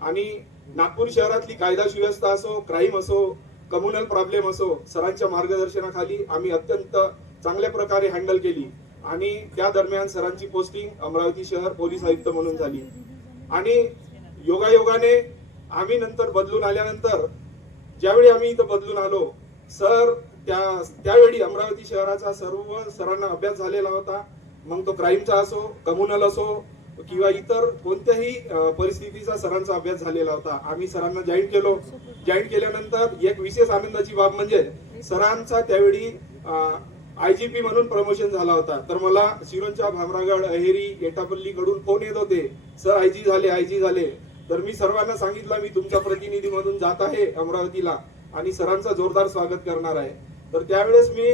आणि नागपूर शहरातली कायदा सुव्यवस्था असो, क्राईम असो, कम्युनल प्रॉब्लेम असो, सरांच्या मार्गदर्शनाखाली आम्ही अत्यंत चांगल्या प्रकारे हँडल केली आणि त्या दरम्यान सरांची पोस्टिंग अमरावती शहर पोलीस आयुक्त म्हणून झाली. आणि योगायोगाने आम्ही नंतर बदलून आल्यानंतर ज्यावेळी आम्ही इथं बदलून आलो, सर त्यावेळी अमरावती शहराचा सर्व सरांना अभ्यास झालेला होता. मग तो क्राईमचा असो, कम्युनल असो किंवा इतर कोणत्याही परिस्थितीचा सरांचा अभ्यास झालेला होता. आम्ही सरांना जॉईन केलो. जॉईन केल्यानंतर एक विशेष आनंदाची बाब म्हणजे सरांचा त्यावेळी IGP म्हणून प्रमोशन झाला होता. तर मला सिरोंचा, भामरागड, अहेरी, एटापल्ली कडून फोन येत होते, सर IG झाले. तर मी सर्वांना सांगितलं मी तुमच्या प्रतिनिधी म्हणून जात आहे अमरावतीला आणि सरांचं जोरदार स्वागत करणार आहे. तर त्यावेळेस मी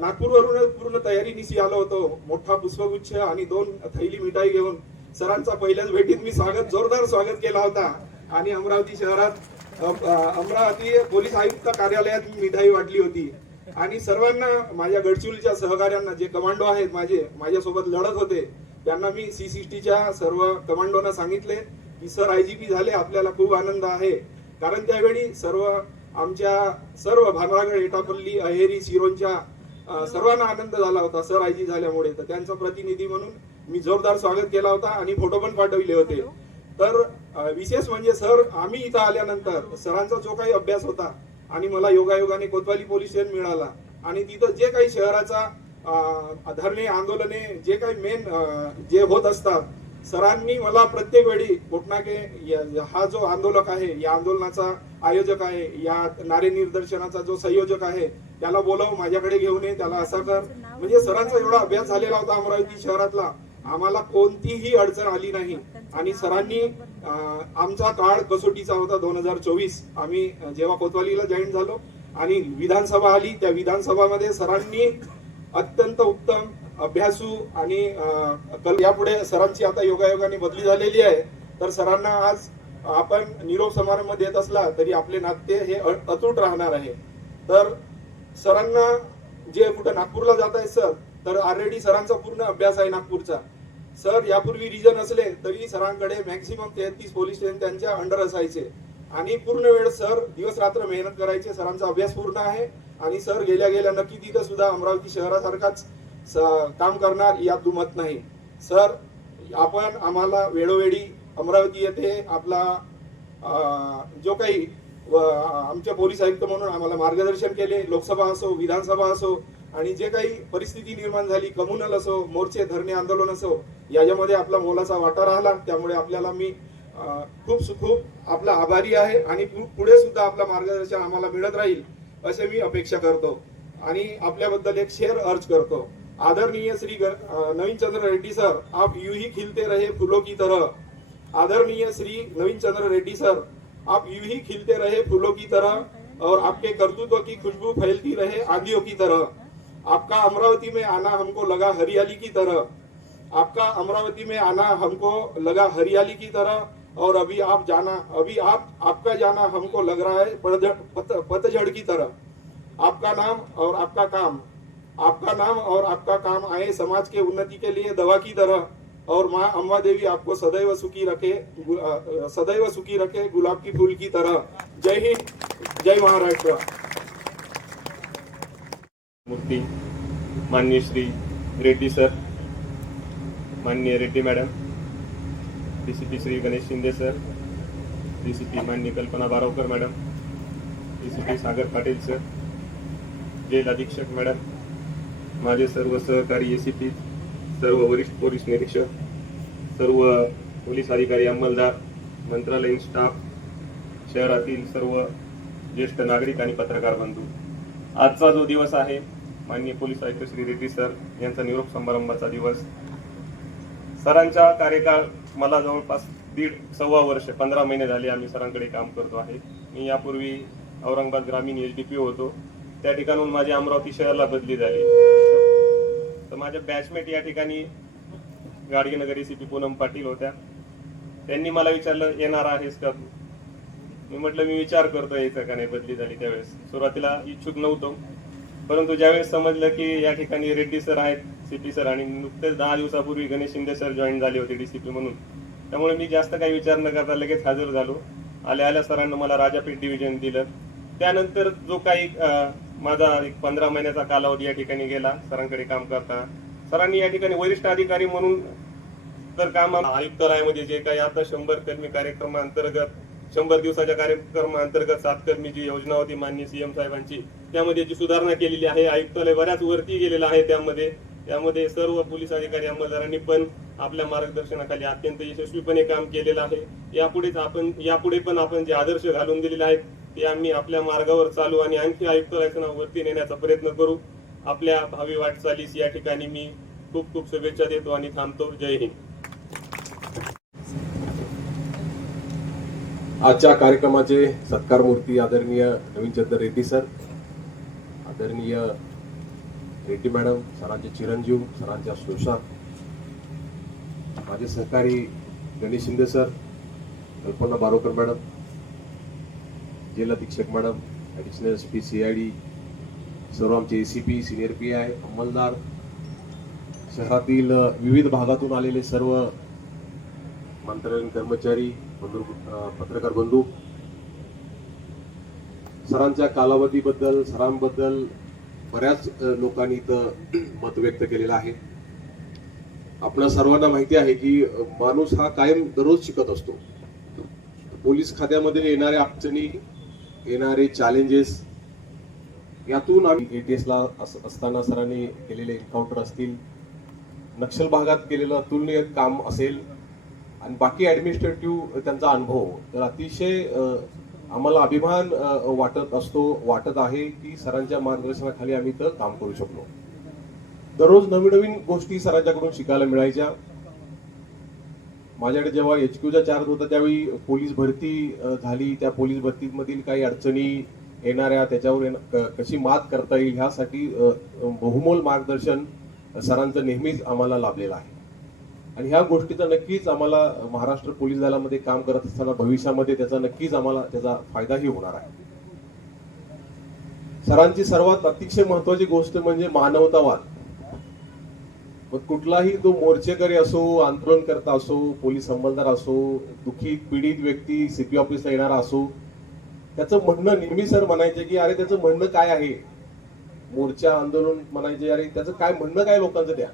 नागपूरवरून पूर्ण तयारीनिशी आलो होतो. मोठा पुष्पगुच्छ आणि 2 थैली मिठाई घेऊन सरांचा पहिल्याच भेटीत मी जोरदार स्वागत केला होता आणि अमरावती शहरात अमरावती पोलीस आयुक्त कार्यालयात मिठाई वाटली होती आणि सर्वांना माझ्या गडचिरोलीच्या सहकाऱ्यांना जे कमांडो आहेत माझ्यासोबत लढत होते त्यांना मी C60च्या सर्व कमांडोना सांगितले की सर IGP झाले, आपल्याला खूप आनंद आहे. कारण त्यावेळी आमच्या सर्व भामरागड, एटापल्ली, अहेरी, सिरोंच्या सर्वांना आनंद झाला होता सर IG झाल्यामुळे. तर त्यांचा प्रतिनिधी म्हणून मी जोरदार स्वागत केला होता आणि फोटो पण पाठवले होते. तर विशेष म्हणजे सर आम्ही इथं आल्यानंतर सरांचा जो काही अभ्यास होता आणि मला योगायोगाने कोतवाली पोलीस स्टेशन मिळाला आणि तिथं जे काही शहराचा धरणे, आंदोलने जे काही मेन जे होत असतात, सरांनी मला प्रत्येक वेळी पोटनाके हा जो आंदोलक आहे, या आंदोलनाचा आयोजक आहे, या नारे निदर्शनाचा जो संयोजक आहे त्याला बोलव, माझ्याकडे घेऊन ये, त्याला असा कर. म्हणजे सरांचा एवढा अभ्यास झालेला होता अमरावती शहरातला, आम्हाला कोणतीही अडचण आली नाही. आणि सरांनी आमचा काळ कसोटीचा होता 2024. आम्ही जेव्हा कोतवालीला जॉईन झालो आणि विधानसभा आली, त्या विधानसभामध्ये सरांनी अत्यंत उत्तम अभ्यासू आणि यापुढे सरांची आता योगायोगाने बदली झालेली आहे. तर सरांना आज आपण निरोप समारंभ देत असला तरी आपले नाते हे अतूट राहणार आहे. तर सरांना जे कुठं नागपूरला जात आहे सर, तर ऑलरेडी सरांचा पूर्ण अभ्यास आहे नागपूरचा. सर यापूर्वी रिजन असले तरी सरांकडे मॅक्सिमम 33 पोलीस स्टेशन त्यांच्या अंडर असायचे आणि पूर्ण वेळ सर दिवस रात्र मेहनत करायचे. सरांचा अभ्यास पूर्ण आहे आणि सर गेल्या नक्की तिथं सुद्धा अमरावती शहरासारखाच काम करणार यात दुमत नाही. सर आपण आम्हाला वेळोवेळी अमरावती येथे आपला जो काही आमच्या पोलीस आयुक्त म्हणून आम्हाला मार्गदर्शन केले, लोकसभा असो, विधानसभा असो आणि जे काही परिस्थिती निर्माण झाली, कम्युनल असो, मोर्चे, धरणे, आंदोलन असो, याच्यामध्ये आपला मोलाचा वाटा राहिला. त्यामुळे आपल्याला मी खूप आपला आभारी आहे आणि पुढे सुद्धा आपलं मार्गदर्शन आम्हाला मिळत राहील असे मी अपेक्षा करतो आणि आपल्याबद्दल एक शेअर अर्ज करतो. आदरणीय श्री नवीन चंद्र रेड्डी सर, आप यूं ही खिलते रहे फूलों की तरह. आदरणीय श्री नवीन चंद्र रेड्डी सर, आप यूं ही खिलते रहे फूलों की तरह और आपके करतूतों की खुशबू फैलती रहे आंधियों की तरह. आपका अमरावती में आना हमको लगा हरियाली की तरह. आपका अमरावती में आना हमको लगा हरियाली की तरह और अभी आपका जाना हमको लग रहा है पतझड़ की तरह. आपका नाम और आपका काम आए समाज के उन्नति के लिए दवा की तरह और माँ अम्बा देवी आपको सदैव सुखी रखे गुलाब की फूल की तरह. जय हिंद, जय महाराष्ट्र. मूर्ती माननीय श्री रेड्डी सर, माननीय Reddy madam, DCP Shri Ganesh Shinde sir, DCP माननीय कल्पना Baravkar madam, DCP Sagar Patil sir, gel अधीक्षक मॅडम, माझे सर्व सहकारी ACP, सर्व वरिष्ठ पोलीस निरीक्षक, सर्व पोलीस अधिकारी, अंमलदार, मंत्रालयीन स्टाफ, शहरातील सर्व ज्येष्ठ नागरिक आणि पत्रकार बंधू, आजचा जो दिवस आहे माननीय पोलीस आयुक्त श्री रेड्डी सर यांचा निरोप समारंभाचा दिवस. सरांचा कार्यकाळ मला जवळपास 1.5-1.25 वर्ष 15 महिने झाले आम्ही सरांकडे काम करतो आहे. मी यापूर्वी औरंगाबाद ग्रामीण एसडीपीओ होतो. त्या ठिकाणून माझी अमरावती शहराला बदली झाली. तर माझ्या बॅचमेट या ठिकाणी गाडगेनगर एसीपी पूनम पाटील होत्या. त्यांनी मला विचारलं, येणार आहेस का तू? मी म्हटलं मी विचार करतो यायचं का नाही. बदली झाली त्यावेळेस सुरुवातीला इच्छुक नव्हतो, परंतु ज्यावेळेस समजलं की या ठिकाणी रेड्डी सर आहेत, सीपी सर, आणि नुकतेच 10 दिवसापूर्वी गणेश शिंदे सर जॉईन झाले होते डीसीपी म्हणून, त्यामुळे मी जास्त काही विचार न करता लगेच हजर झालो. आल्या सरांना मला राजापेठ डिव्हिजन दिलं. त्यानंतर जो काही माझा 15 महिन्याचा कालावधी या ठिकाणी गेला सरांकडे काम करता. सरांनी या ठिकाणी वरिष्ठ अधिकारी म्हणून तर काम, आयुक्तालयामध्ये जे काही आता 100 कर्मी कार्यक्रमाअंतर्गत 100 दिवसाच्या कार्यक्रमाअंतर्गत 7 कर्मीची योजना होती माननीय सीएम साहेबांची, त्यामध्ये जी सुधारणा केलेली आहे. आयुक्तालय बऱ्याच वरती गेलेलं आहे. त्यामध्ये सर्व पोलीस अधिकारी अंमलदारांनी पण आपल्या मार्गदर्शनाखाली अत्यंत यशस्वीपणे काम केलेलं आहे. यापुढे पण आपण जे आदर्श घालून दिलेले आहेत ते आम्ही आपल्या मार्गावर चालू आणि आणखी आयुक्तालयाचं नाव वरती नेण्याचा प्रयत्न करू. आपल्या भावी वाटचालीस या ठिकाणी मी खूप खूप शुभेच्छा देतो आणि थांबतो. जय हिंद. आजच्या कार्यक्रमाचे सत्कार मूर्ती आदरणीय नवीनचंद्र रेड्डी सर, आदरणीय रेड्डी मॅडम, सरांचे चिरंजीव, सरांच्या श्रोषा, माझे सहकारी गणेश शिंदे सर, कल्पना बारोकर मॅडम, जेल अधीक्षक मॅडम, ॲडिशनल एसपी CID, सर्व आमचे ACP, सिनियर PI, अंमलदार, शहरातील विविध भागातून आलेले सर्व मंत्रालयीन कर्मचारी, पत्रकार बंधू, सरांच्या कालावधीबद्दल, सरांबद्दल बऱ्याच लोकांनी इथं मत व्यक्त केलेलं आहे. आपल्या सर्वांना माहिती आहे की माणूस हा कायम दररोज शिकत असतो. पोलीस खात्यामध्ये येणाऱ्या अडचणी, येणारे चॅलेंजेस, यातून आम्ही ATS ला असताना सरांनी केलेले एन्काउंटर असतील, नक्षल भागात केलेलं अतुलनीय काम असेल आणि बाकी ऍडमिनिस्ट्रेटिव्ह त्यांचा अनुभव, तर अतिशय आम्हाला अभिमान वाटत आहे की सरांच्या मार्गदर्शनाखाली आम्ही इथं काम करू शकलो. दररोज नवीन गोष्टी सरांच्याकडून शिकायला मिळायच्या. माझ्याकडे जेव्हा HQचा चार्ज होता त्यावेळी पोलीस भरती झाली. त्या पोलीस भरतीमधील काही अडचणी येणाऱ्या, त्याच्यावर कशी मात करता येईल ह्यासाठी बहुमोल मार्गदर्शन सरांचं नेहमीच आम्हाला लाभलेलं आहे. आणि ह्या गोष्टीचा नक्कीच आम्हाला महाराष्ट्र पोलीस दलामध्ये काम करत असताना भविष्यामध्ये त्याचा नक्कीच आम्हाला त्याचा फायदाही होणार आहे. सरांची सर्वात अतिशय महत्वाची गोष्ट म्हणजे मानवतावाद. मग कुठलाही तो मोर्चेकरी असो, आंदोलनकर्ता असो, पोलीस अंमलदार असो, दुःखित पीडित व्यक्ती CP ऑफिसला येणारा असो, त्याचं म्हणणं नेहमी सर म्हणायचे की अरे त्याचं म्हणणं काय आहे. मोर्चा आंदोलन म्हणायचे, अरे त्याचं काय म्हणणं काय लोकांचं द्या.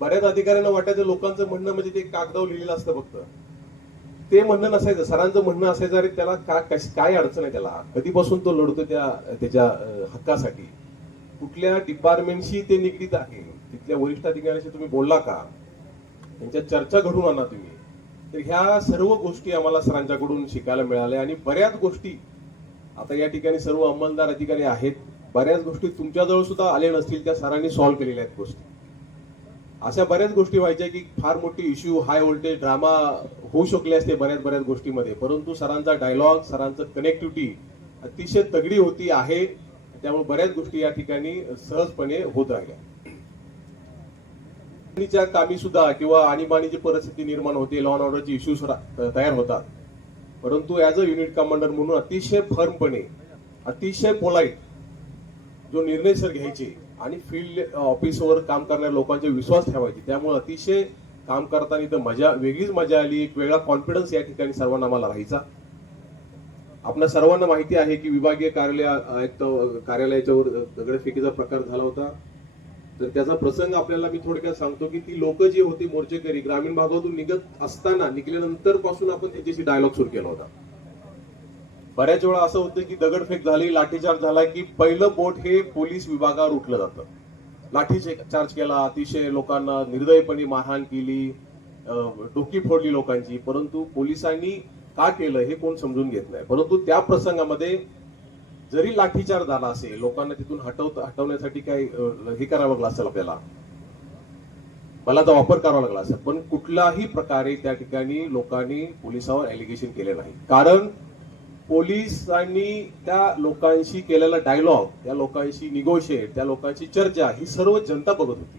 बऱ्याच अधिकाऱ्यांना वाटायचं लोकांचं म्हणणं म्हणजे ते कागदावर लिहिलेलं असतं फक्त, ते म्हणणं नसायचं. सरांचं म्हणणं असायचं अरे त्याला काय अडचण आहे, त्याला कधीपासून तो लढतो त्याच्या हक्कासाठी, कुठल्या डिपार्टमेंटशी ते निगडीत आहे, तिथल्या वरिष्ठ अधिकाऱ्यांशी तुम्ही बोलला का, त्यांच्या चर्चा घडून आणा तुम्ही. तर ह्या सर्व गोष्टी आम्हाला सरांच्याकडून शिकायला मिळाल्या. आणि बऱ्याच गोष्टी आता या ठिकाणी सर्व अंमलदार अधिकारी आहेत, बऱ्याच गोष्टी तुमच्याजवळ सुद्धा आल्या नसतील, त्या सरांनी सॉल्व्ह केलेल्या आहेत गोष्टी. अशा बऱ्याच गोष्टी व्हायच्या की फार मोठी इश्यू, हाय व्होल्टेज ड्रामा होऊ शकले असते बऱ्याच गोष्टीमध्ये, परंतु सरांचा डायलॉग, सरांचं कनेक्टिव्हिटी अतिशय तगडी होती आहे. त्यामुळे बऱ्याच गोष्टी या ठिकाणी सहजपणे होत राहिल्या. कामी सुद्धा किंवा आणीबाणीची परिस्थिती निर्माण होते, लॉ अँड ऑर्डरचे इश्यूज तयार होतात, परंतु ऍज अ युनिट कमांडर म्हणून अतिशय फर्मपणे, अतिशय पोलाईट जो निर्णय सर घ्यायचे आणि फील्ड ऑफिसवर काम करणाऱ्या लोकांचे विश्वास ठेवायचे, त्यामुळे अतिशय काम करताना इथं वेगळीच मजा आली. एक वेगळा कॉन्फिडन्स या ठिकाणी सर्वांना आम्हाला राहायचा. आपल्या सर्वांना माहिती आहे की विभागीय कार्यालयाच्यावर दगडफेकीचा प्रकार झाला होता. तर त्याचा प्रसंग आपल्याला मी थोडक्यात सांगतो की ती लोक जी होती मोर्चेकरी ग्रामीण भागातून निघल्यानंतर पासून आपण त्याच्याशी डायलॉग सुरू केला होता. बऱ्याच वेळा असं होतं की दगडफेक झाली, लाठीचार्ज झाला की पहिलं बोट हे पोलीस विभागावर उठलं जातं. लाठीचार्ज केला, अतिशय लोकांना निर्दयीपणे मारहाण केली, डोकी फोडली लोकांची, परंतु पोलिसांनी का केलं हे कोण समजून घेत नाही. परंतु त्या प्रसंगामध्ये जरी लाठीचार्ज झाला असेल, लोकांना तिथून हटवण्यासाठी काही हे करावं लागलं असेल, आपल्याला बलाचा वापर करावा लागला असेल, पण कुठल्याही प्रकारे त्या ठिकाणी लोकांनी पोलिसावर एलिगेशन केले नाही. कारण पोलिसांनी त्या लोकांशी केलेला डायलॉग, त्या लोकांशी निगोशिएट, त्या लोकांची चर्चा ही सर्व जनता बघत होती.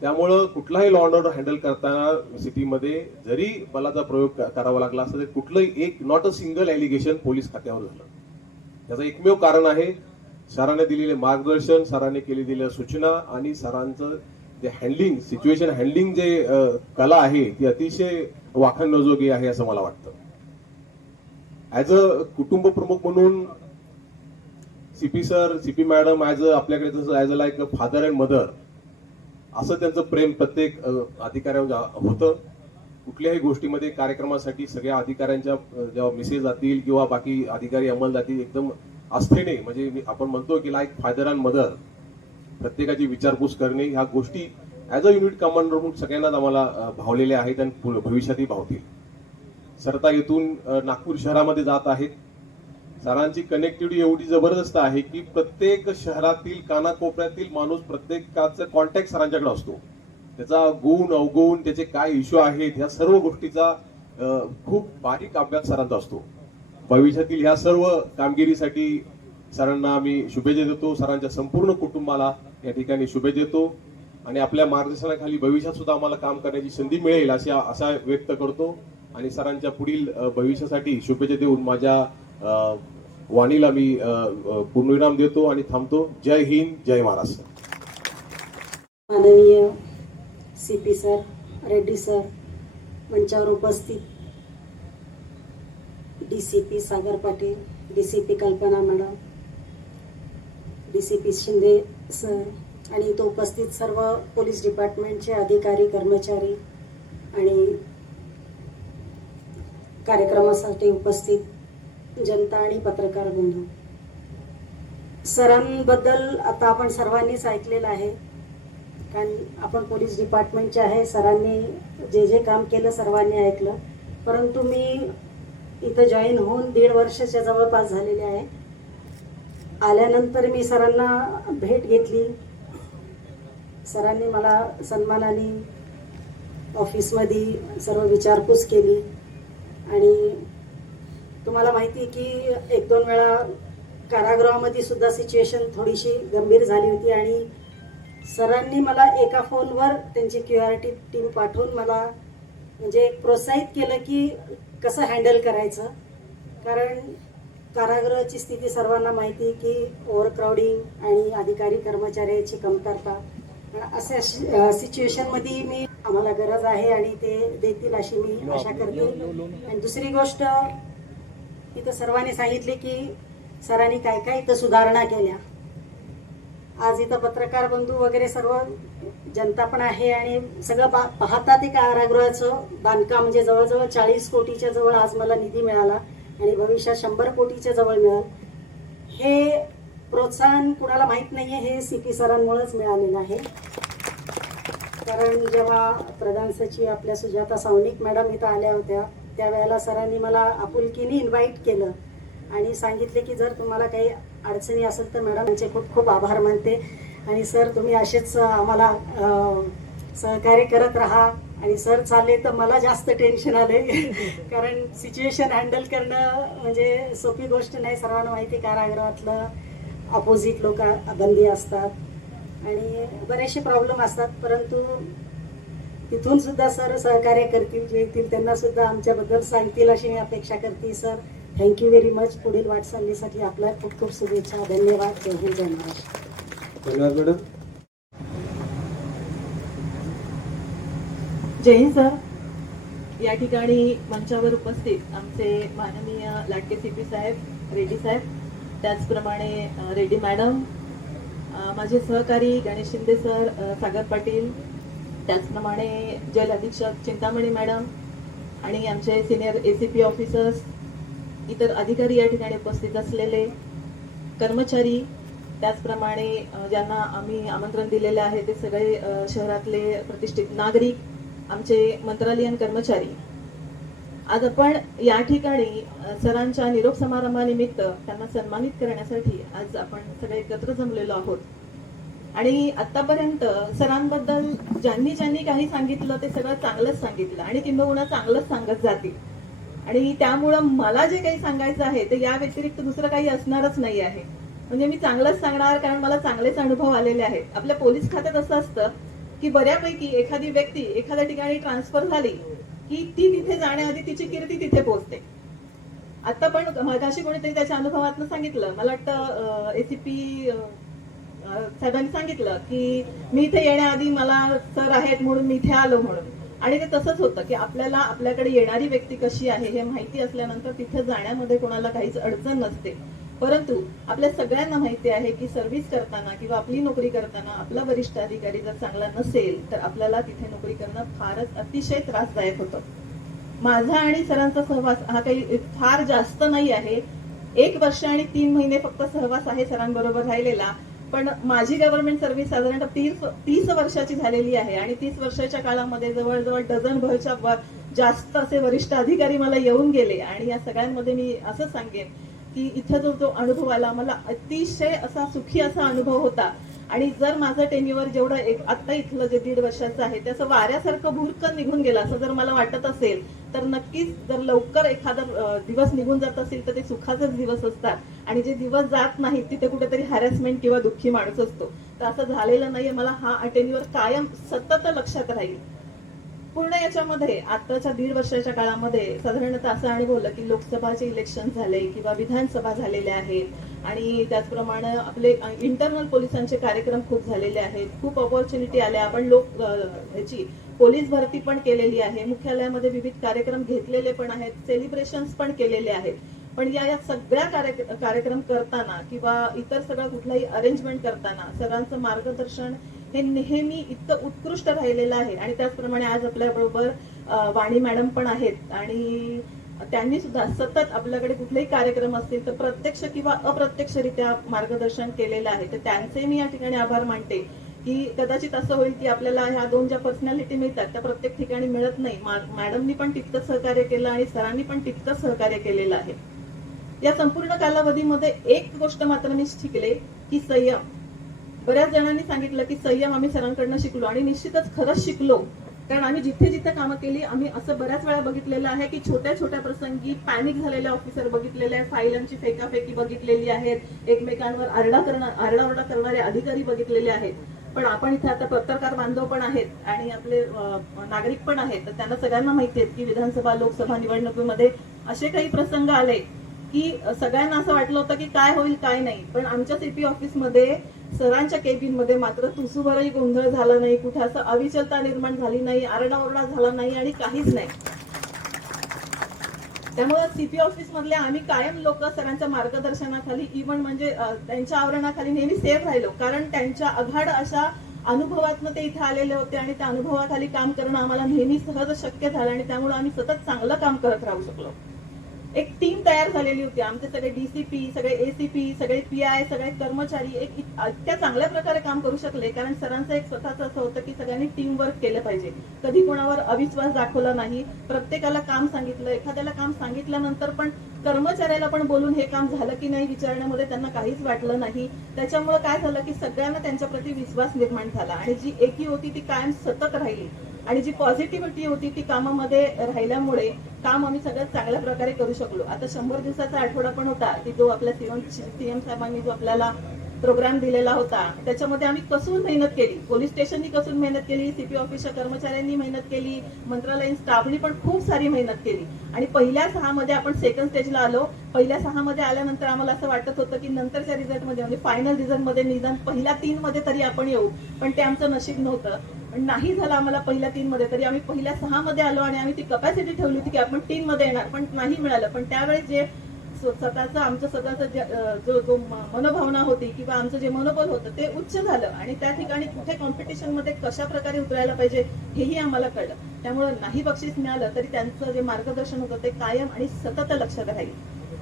त्यामुळं कुठलाही लॉ अँड ऑर्डर हँडल करताना सिटीमध्ये जरी बलाचा प्रयोग करावा लागला असता तरी कुठलंही एक not a single allegation police खात्यावर झालं. त्याचं एकमेव कारण आहे सरांनी दिलेले मार्गदर्शन, सरांनी दिलेल्या सूचना आणि सरांचं जे हँडलिंग, सिच्युएशन हँडलिंग जे कला आहे ती अतिशय वाखाणण्याजोगी आहे असं मला वाटतं. ऍज अ कुटुंब प्रमुख म्हणून सीपी सर, सीपी मॅडम आपल्याकडे जसं as a like a father and mother असं त्यांचं प्रेम प्रत्येक अधिकाऱ्यांवर होतं. कुठल्याही गोष्टीमध्ये कार्यक्रमासाठी सगळ्या अधिकाऱ्यांच्या जेव्हा मेसेज जातील किंवा बाकी अधिकारी अंमल जातील एकदम आस्थेने, म्हणजे आपण म्हणतो की लाईक फादर अँड मदर, प्रत्येकाची विचारपूस करणे, ह्या गोष्टी ऍज अ युनिट कमांडर म्हणून सगळ्यांनाच आम्हाला भावलेल्या आहेत आणि भविष्यातही भावतील. सरता येथून नागपूर शहरामध्ये जात आहेत. सरांची कनेक्टिव्हिटी एवढी जबरदस्त आहे की प्रत्येक शहरातील कानाकोपऱ्यातील माणूस, प्रत्येकाचा कॉन्टॅक्ट सरांच्याकडे असतो. त्याचा गुण अवगुण, त्याचे काय इश्यू आहेत, ह्या सर्व गोष्टीचा खूप बारीक अभ्यास सरांचा असतो. भविष्यातील ह्या सर्व कामगिरीसाठी सरांना आम्ही शुभेच्छा देतो. सरांच्या संपूर्ण कुटुंबाला या ठिकाणी शुभेच्छा देतो आणि आपल्या मार्गदर्शनाखाली भविष्यात सुद्धा आम्हाला काम करण्याची संधी मिळेल अशी आशा व्यक्त करतो आणि सरांच्या पुढील भविष्यासाठी शुभेच्छा देऊन माझ्या वाणीला मी पूर्णविराम देतो आणि थांबतो. जय हिंद, जय महाराष्ट्र. माननीय सीपी सर, रेड्डी सर, मंचावर उपस्थित डीसीपी सागर पाटील, डीसीपी कल्पना मॅडम, डीसीपी शिंदे सर आणि इथं उपस्थित सर्व पोलीस डिपार्टमेंटचे अधिकारी, कर्मचारी आणि कार्यक्रमासाठी उपस्थित जनता आणि पत्रकार बंधू, सरांबद्दल आता आपण सर्वांनीच ऐकलेलं आहे. कारण आपण पोलीस डिपार्टमेंटचे आहे. सरांनी जे जे काम केलं सर्वांनी ऐकलं. परंतु मी इथं जॉईन होऊन 1.5 वर्षाच्या जवळपास झालेले आहे. आल्यानंतर मी सरांना भेट घेतली. सरांनी मला सन्मानाने ऑफिसमध्ये सर्व विचारपूस केली आणि तुम्हाला माहिती आहे की 1-2 वेळा कारागृहामध्ये सुद्धा सिच्युएशन थोडीशी गंभीर झाली होती आणि सरांनी मला एका फोनवर त्यांची क्युआरटी टीम पाठवून मला म्हणजे प्रोत्साहित केलं की कसं हँडल करायचं. कारण कारागृहाची स्थिती सर्वांना माहिती की ओव्हरक्राऊडिंग आणि अधिकारी कर्मचाऱ्याची कमतरता, अशा सिच्युएशनमध्ये मी आम्हाला गरज आहे आणि ते देतील अशी मी आशा करते. आणि दुसरी गोष्ट इथं सर्वांनी सांगितले की सरांनी काय काय इथं सुधारणा केल्या. आज इथं पत्रकार बंधू वगैरे सर्व जनता पण आहे आणि सगळं पाहतात ते कारागृहाचं बांधकाम म्हणजे जवळजवळ 40 कोटीच्या जवळ आज मला निधी मिळाला आणि भविष्यात 100 कोटीच्या जवळ मिळाल. हे प्रोत्साहन कुणाला माहीत नाहीये, हे सीपी सरांमुळेच मिळालेलं आहे. कारण जेव्हा प्रधान सचिव आपल्या सुजाता सावनिक मॅडम इथं आल्या होत्या त्यावेळेला सरांनी मला आपुलकीने इन्व्हाइट केलं आणि सांगितले की जर तुम्हाला काही अडचणी असेल तर मॅडमचे खूप खूप आभार मानते आणि सर तुम्ही असेच आम्हाला सहकार्य करत राहा. आणि सर चालले तर मला जास्त टेन्शन आले कारण सिच्युएशन हँडल करणं म्हणजे सोपी गोष्ट नाही. सर्वांना माहिती कारागृहातलं अपोजिट लोक बंदी असतात आणि बरेचसे प्रॉब्लेम असतात. परंतु तिथून सुद्धा सर सहकार्य करतील, जे येतील त्यांना सुद्धा आमच्याबद्दल सांगतील अशी मी अपेक्षा करते. Sir thank you very much. पुढील वाटचालीसाठी आपल्या खूप खूप शुभेच्छा. धन्यवाद. जय हिंद, जय महाराष्ट्र. धन्यवाद मॅडम. जय हिंद सर. या ठिकाणी मंचावर उपस्थित आमचे माननीय लाटके सीपी साहेब, रेड्डी साहेब, त्याचप्रमाणे रेड्डी मॅडम, माझे सहकारी गणेश शिंदे सर, सागर पाटील, त्याचप्रमाणे जल अधीक्षक चिंतामणी मॅडम आणि आमचे सिनियर ACP ऑफिसर्स, इतर अधिकारी या ठिकाणी उपस्थित असलेले कर्मचारी, त्याचप्रमाणे ज्यांना आम्ही आमंत्रण दिलेले आहे ते सगळे शहरातले प्रतिष्ठित नागरिक आमचे मंत्रालयीन कर्मचारी, आज आपण या ठिकाणी सरांच्या निरोप समारंभानिमित्त त्यांना सन्मानित करण्यासाठी आज आपण सगळे एकत्र जमलेलो आहोत. आणि आतापर्यंत सरांबद्दल ज्यांनी काही सांगितलं ते सगळं चांगलंच सांगितलं आणि किंबहुना चांगलंच सांगत जातील. आणि त्यामुळं मला जे काही सांगायचं आहे ते या व्यतिरिक्त दुसरं काही असणारच नाही आहे. म्हणजे मी चांगलंच सांगणार, कारण मला चांगलेच अनुभव आलेले आहेत. आपल्या पोलीस खात्यात असं असतं की बऱ्यापैकी एखादी व्यक्ती एखाद्या ठिकाणी ट्रान्सफर झाली की ती तिथे जाण्याआधी तिची कीर्ती तिथे पोहोचते. आता पण मगाशी कोणीतरी त्याच्या अनुभवातनं सांगितलं, मला वाटतं एसीपी साहेबांनी सांगितलं की मी इथे येण्याआधी मला सर आहेत म्हणून मी इथे आलो म्हणून. आणि ते तसंच होतं की आपल्याला आपल्याकडे येणारी व्यक्ती कशी आहे हे माहिती असल्यानंतर तिथे जाण्यामध्ये कोणाला काहीच अडचण नसते. परंतु आपल्या सगळ्यांना माहिती आहे की सर्व्हिस करताना किंवा आपली नोकरी करताना आपला वरिष्ठ अधिकारी जर चांगला नसेल तर आपल्याला तिथे नोकरी करणं फारच अतिशय त्रासदायक होतं. माझा आणि सरांचा सहवास हा काही फार जास्त नाही आहे. 1 वर्ष आणि 3 महिने फक्त सहवास आहे सरांबरोबर राहिलेला. पण माझी गव्हर्नमेंट सर्व्हिस साधारणतः 30 वर्षाची झालेली आहे आणि 30 वर्षाच्या काळामध्ये जवळजवळ डझनभरच्या जास्त असे वरिष्ठ अधिकारी मला येऊन गेले. आणि या सगळ्यांमध्ये मी असं सांगेन की इथं जो अनुभव आला मला अतिशय असा सुखी असा अनुभव होता. आणि जर माझं टेन्युअर जेवढं आता इथलं जे 1.5 वर्षाचं आहे त्याचं वाऱ्यासारखं भुरकन निघून गेलं असं जर मला वाटत असेल तर नक्कीच जर लवकर एखादा दिवस निघून जात असेल तर ते सुखाचेच दिवस असतात. आणि जे दिवस जात नाहीत तिथे कुठेतरी हॅरेसमेंट किंवा दुःखी माणूस असतो. तर असं झालेलं नाहीये. मला हा टेन्युअर कायम सतत लक्षात राहील. पूर्ण याच्यामध्ये आताच्या 1.5 वर्षाच्या काळामध्ये साधारणतः असं अनुभवलं की लोकसभाचे इलेक्शन झाले किंवा विधानसभा झालेल्या आहेत आणि त्याचप्रमाणे आपले इंटरनल पोलिसांचे कार्यक्रम खूप झालेले आहेत. खूप ऑपॉर्च्युनिटी आल्या. आपण ह्याची पोलीस भरती पण केलेली आहे. मुख्यालयामध्ये विविध कार्यक्रम घेतलेले पण आहेत. सेलिब्रेशन्स पण केलेले आहेत. पण या सगळ्या कार्यक्रम करताना किंवा इतर सगळं कुठलाही अरेंजमेंट करताना सरांचं मार्गदर्शन हे नेहमी इतकं उत्कृष्ट राहिलेलं आहे. आणि त्याचप्रमाणे आज आपल्याबरोबर वाणी मॅडम पण आहेत आणि त्यांनी सुद्धा सतत आपल्याकडे कुठलेही कार्यक्रम असतील तर प्रत्यक्ष किंवा अप्रत्यक्षरित्या मार्गदर्शन केलेलं आहे. तर त्यांचे मी या ठिकाणी आभार मानते की कदाचित असं होईल की आपल्याला ह्या 2 ज्या पर्सनॅलिटी मिळतात त्या प्रत्येक ठिकाणी मिळत नाही. मॅडमनी पण तितकंच सहकार्य केलं आणि सरांनी पण तितकंच सहकार्य केलेलं आहे. या संपूर्ण कालावधीमध्ये एक गोष्ट मात्र मी शिकले की संयम. बऱ्याच जणांनी सांगितलं की संयम आम्ही सरांकडनं शिकलो आणि निश्चितच खरंच शिकलो. कारण आम्ही जिथे जिथे कामं केली आम्ही असं बऱ्याच वेळा बघितलेलं आहे की छोट्या छोट्या प्रसंगी पॅनिक झालेले ऑफिसर बघितलेले आहेत, फाईलांची फेकाफेकी बघितलेली आहेत, एकमेकांवर आरडाओरडा करणारे अधिकारी बघितलेले आहेत. पण आपण इथे आता पत्रकार बांधव पण आहेत आणि आपले नागरिक पण आहेत. तर त्यांना सगळ्यांना माहिती आहे की विधानसभा लोकसभा निवडणुकीमध्ये असे काही प्रसंग आले की सगळ्यांना असं वाटलं होतं की काय होईल काय नाही. पण आमच्या सीपी ऑफिसमध्ये सरांच्या केबिन मध्ये मात्र तुसूभरही गोंधळ झाला नाही, कुठे असं अविचलता निर्माण झाली नाही, आरडाओरडा झाला नाही आणि काहीच नाही. त्यामुळे सीपी ऑफिस मधले आम्ही कायम लोक सरांच्या मार्गदर्शनाखाली इव्हन म्हणजे त्यांच्या आवरणाखाली नेहमी सेफ राहिलो. कारण त्यांच्या अगाढ अशा अनुभवातनं ते इथे आलेले होते आणि त्या अनुभवाखाली काम करणं आम्हाला नेहमी सहज शक्य झालं आणि त्यामुळे आम्ही सतत चांगलं काम करत राहू शकलो. एक टीम तयार झालेली होती. आमचे सगळे डीसीपी, सगळे एसीपी, सगळे पीआय, सगळे कर्मचारी एक इतक्या चांगल्या प्रकारे काम करू शकले कारण सरांचं एक स्वतःच असं होतं की सगळ्यांनी टीम वर्क केलं पाहिजे. कधी कोणावर अविश्वास दाखवला नाही. प्रत्येकाला काम सांगितलं. एखाद्याला काम सांगितल्यानंतर पण कर्मचाऱ्याला पण बोलून हे काम झालं की नाही विचारण्यामध्ये त्यांना काहीच वाटलं नाही. त्याच्यामुळे काय झालं की सगळ्यांना त्यांच्या प्रती विश्वास निर्माण झाला आणि जी एकी होती ती कायम सतत राहिली आणि जी पॉझिटिव्हिटी होती ती कामामध्ये राहिल्यामुळे काम आम्ही सगळ्यात चांगल्या प्रकारे करू शकलो. आता 100 दिवसाचा आठवडा पण होता की जो आपल्या सीएम साहेबांनी जो आपल्याला प्रोग्राम दिलेला होता त्याच्यामध्ये आम्ही कसून मेहनत केली. पोलीस स्टेशननी कसून मेहनत केली, सीपी ऑफिसच्या कर्मचाऱ्यांनी मेहनत केली, मंत्रालयीन स्टाफनी पण खूप सारी मेहनत केली. आणि पहिल्या 6 मध्ये आपण सेकंड स्टेजला आलो. पहिल्या 6 मध्ये आल्यानंतर आम्हाला असं वाटत होतं की नंतरच्या रिझल्टमध्ये म्हणजे फायनल रिझल्टमध्ये निदान पहिल्या 3 मध्ये तरी आपण येऊ. पण ते आमचं नशीब नव्हतं. नाही झालं आम्हाला पहिल्या 3 मध्ये तरी आम्ही पहिल्या 6 मध्ये आलो आणि आम्ही ती कपॅसिटी ठेवली होती की आपण 3 मध्ये येणार. पण नाही मिळालं. पण त्यावेळी जे स्वतःचं आमचं स्वतःचं जो मनोभावना होती किंवा आमचं जे मनोबल होतं ते उच्च झालं आणि त्या ठिकाणी कुठे कॉम्पिटिशन मध्ये कशा प्रकारे उतरायला पाहिजे हेही आम्हाला कळलं. त्यामुळे नाही बक्षीस मिळालं तरी त्यांचं जे मार्गदर्शन होतं ते कायम आणि सतत लक्षात राहील.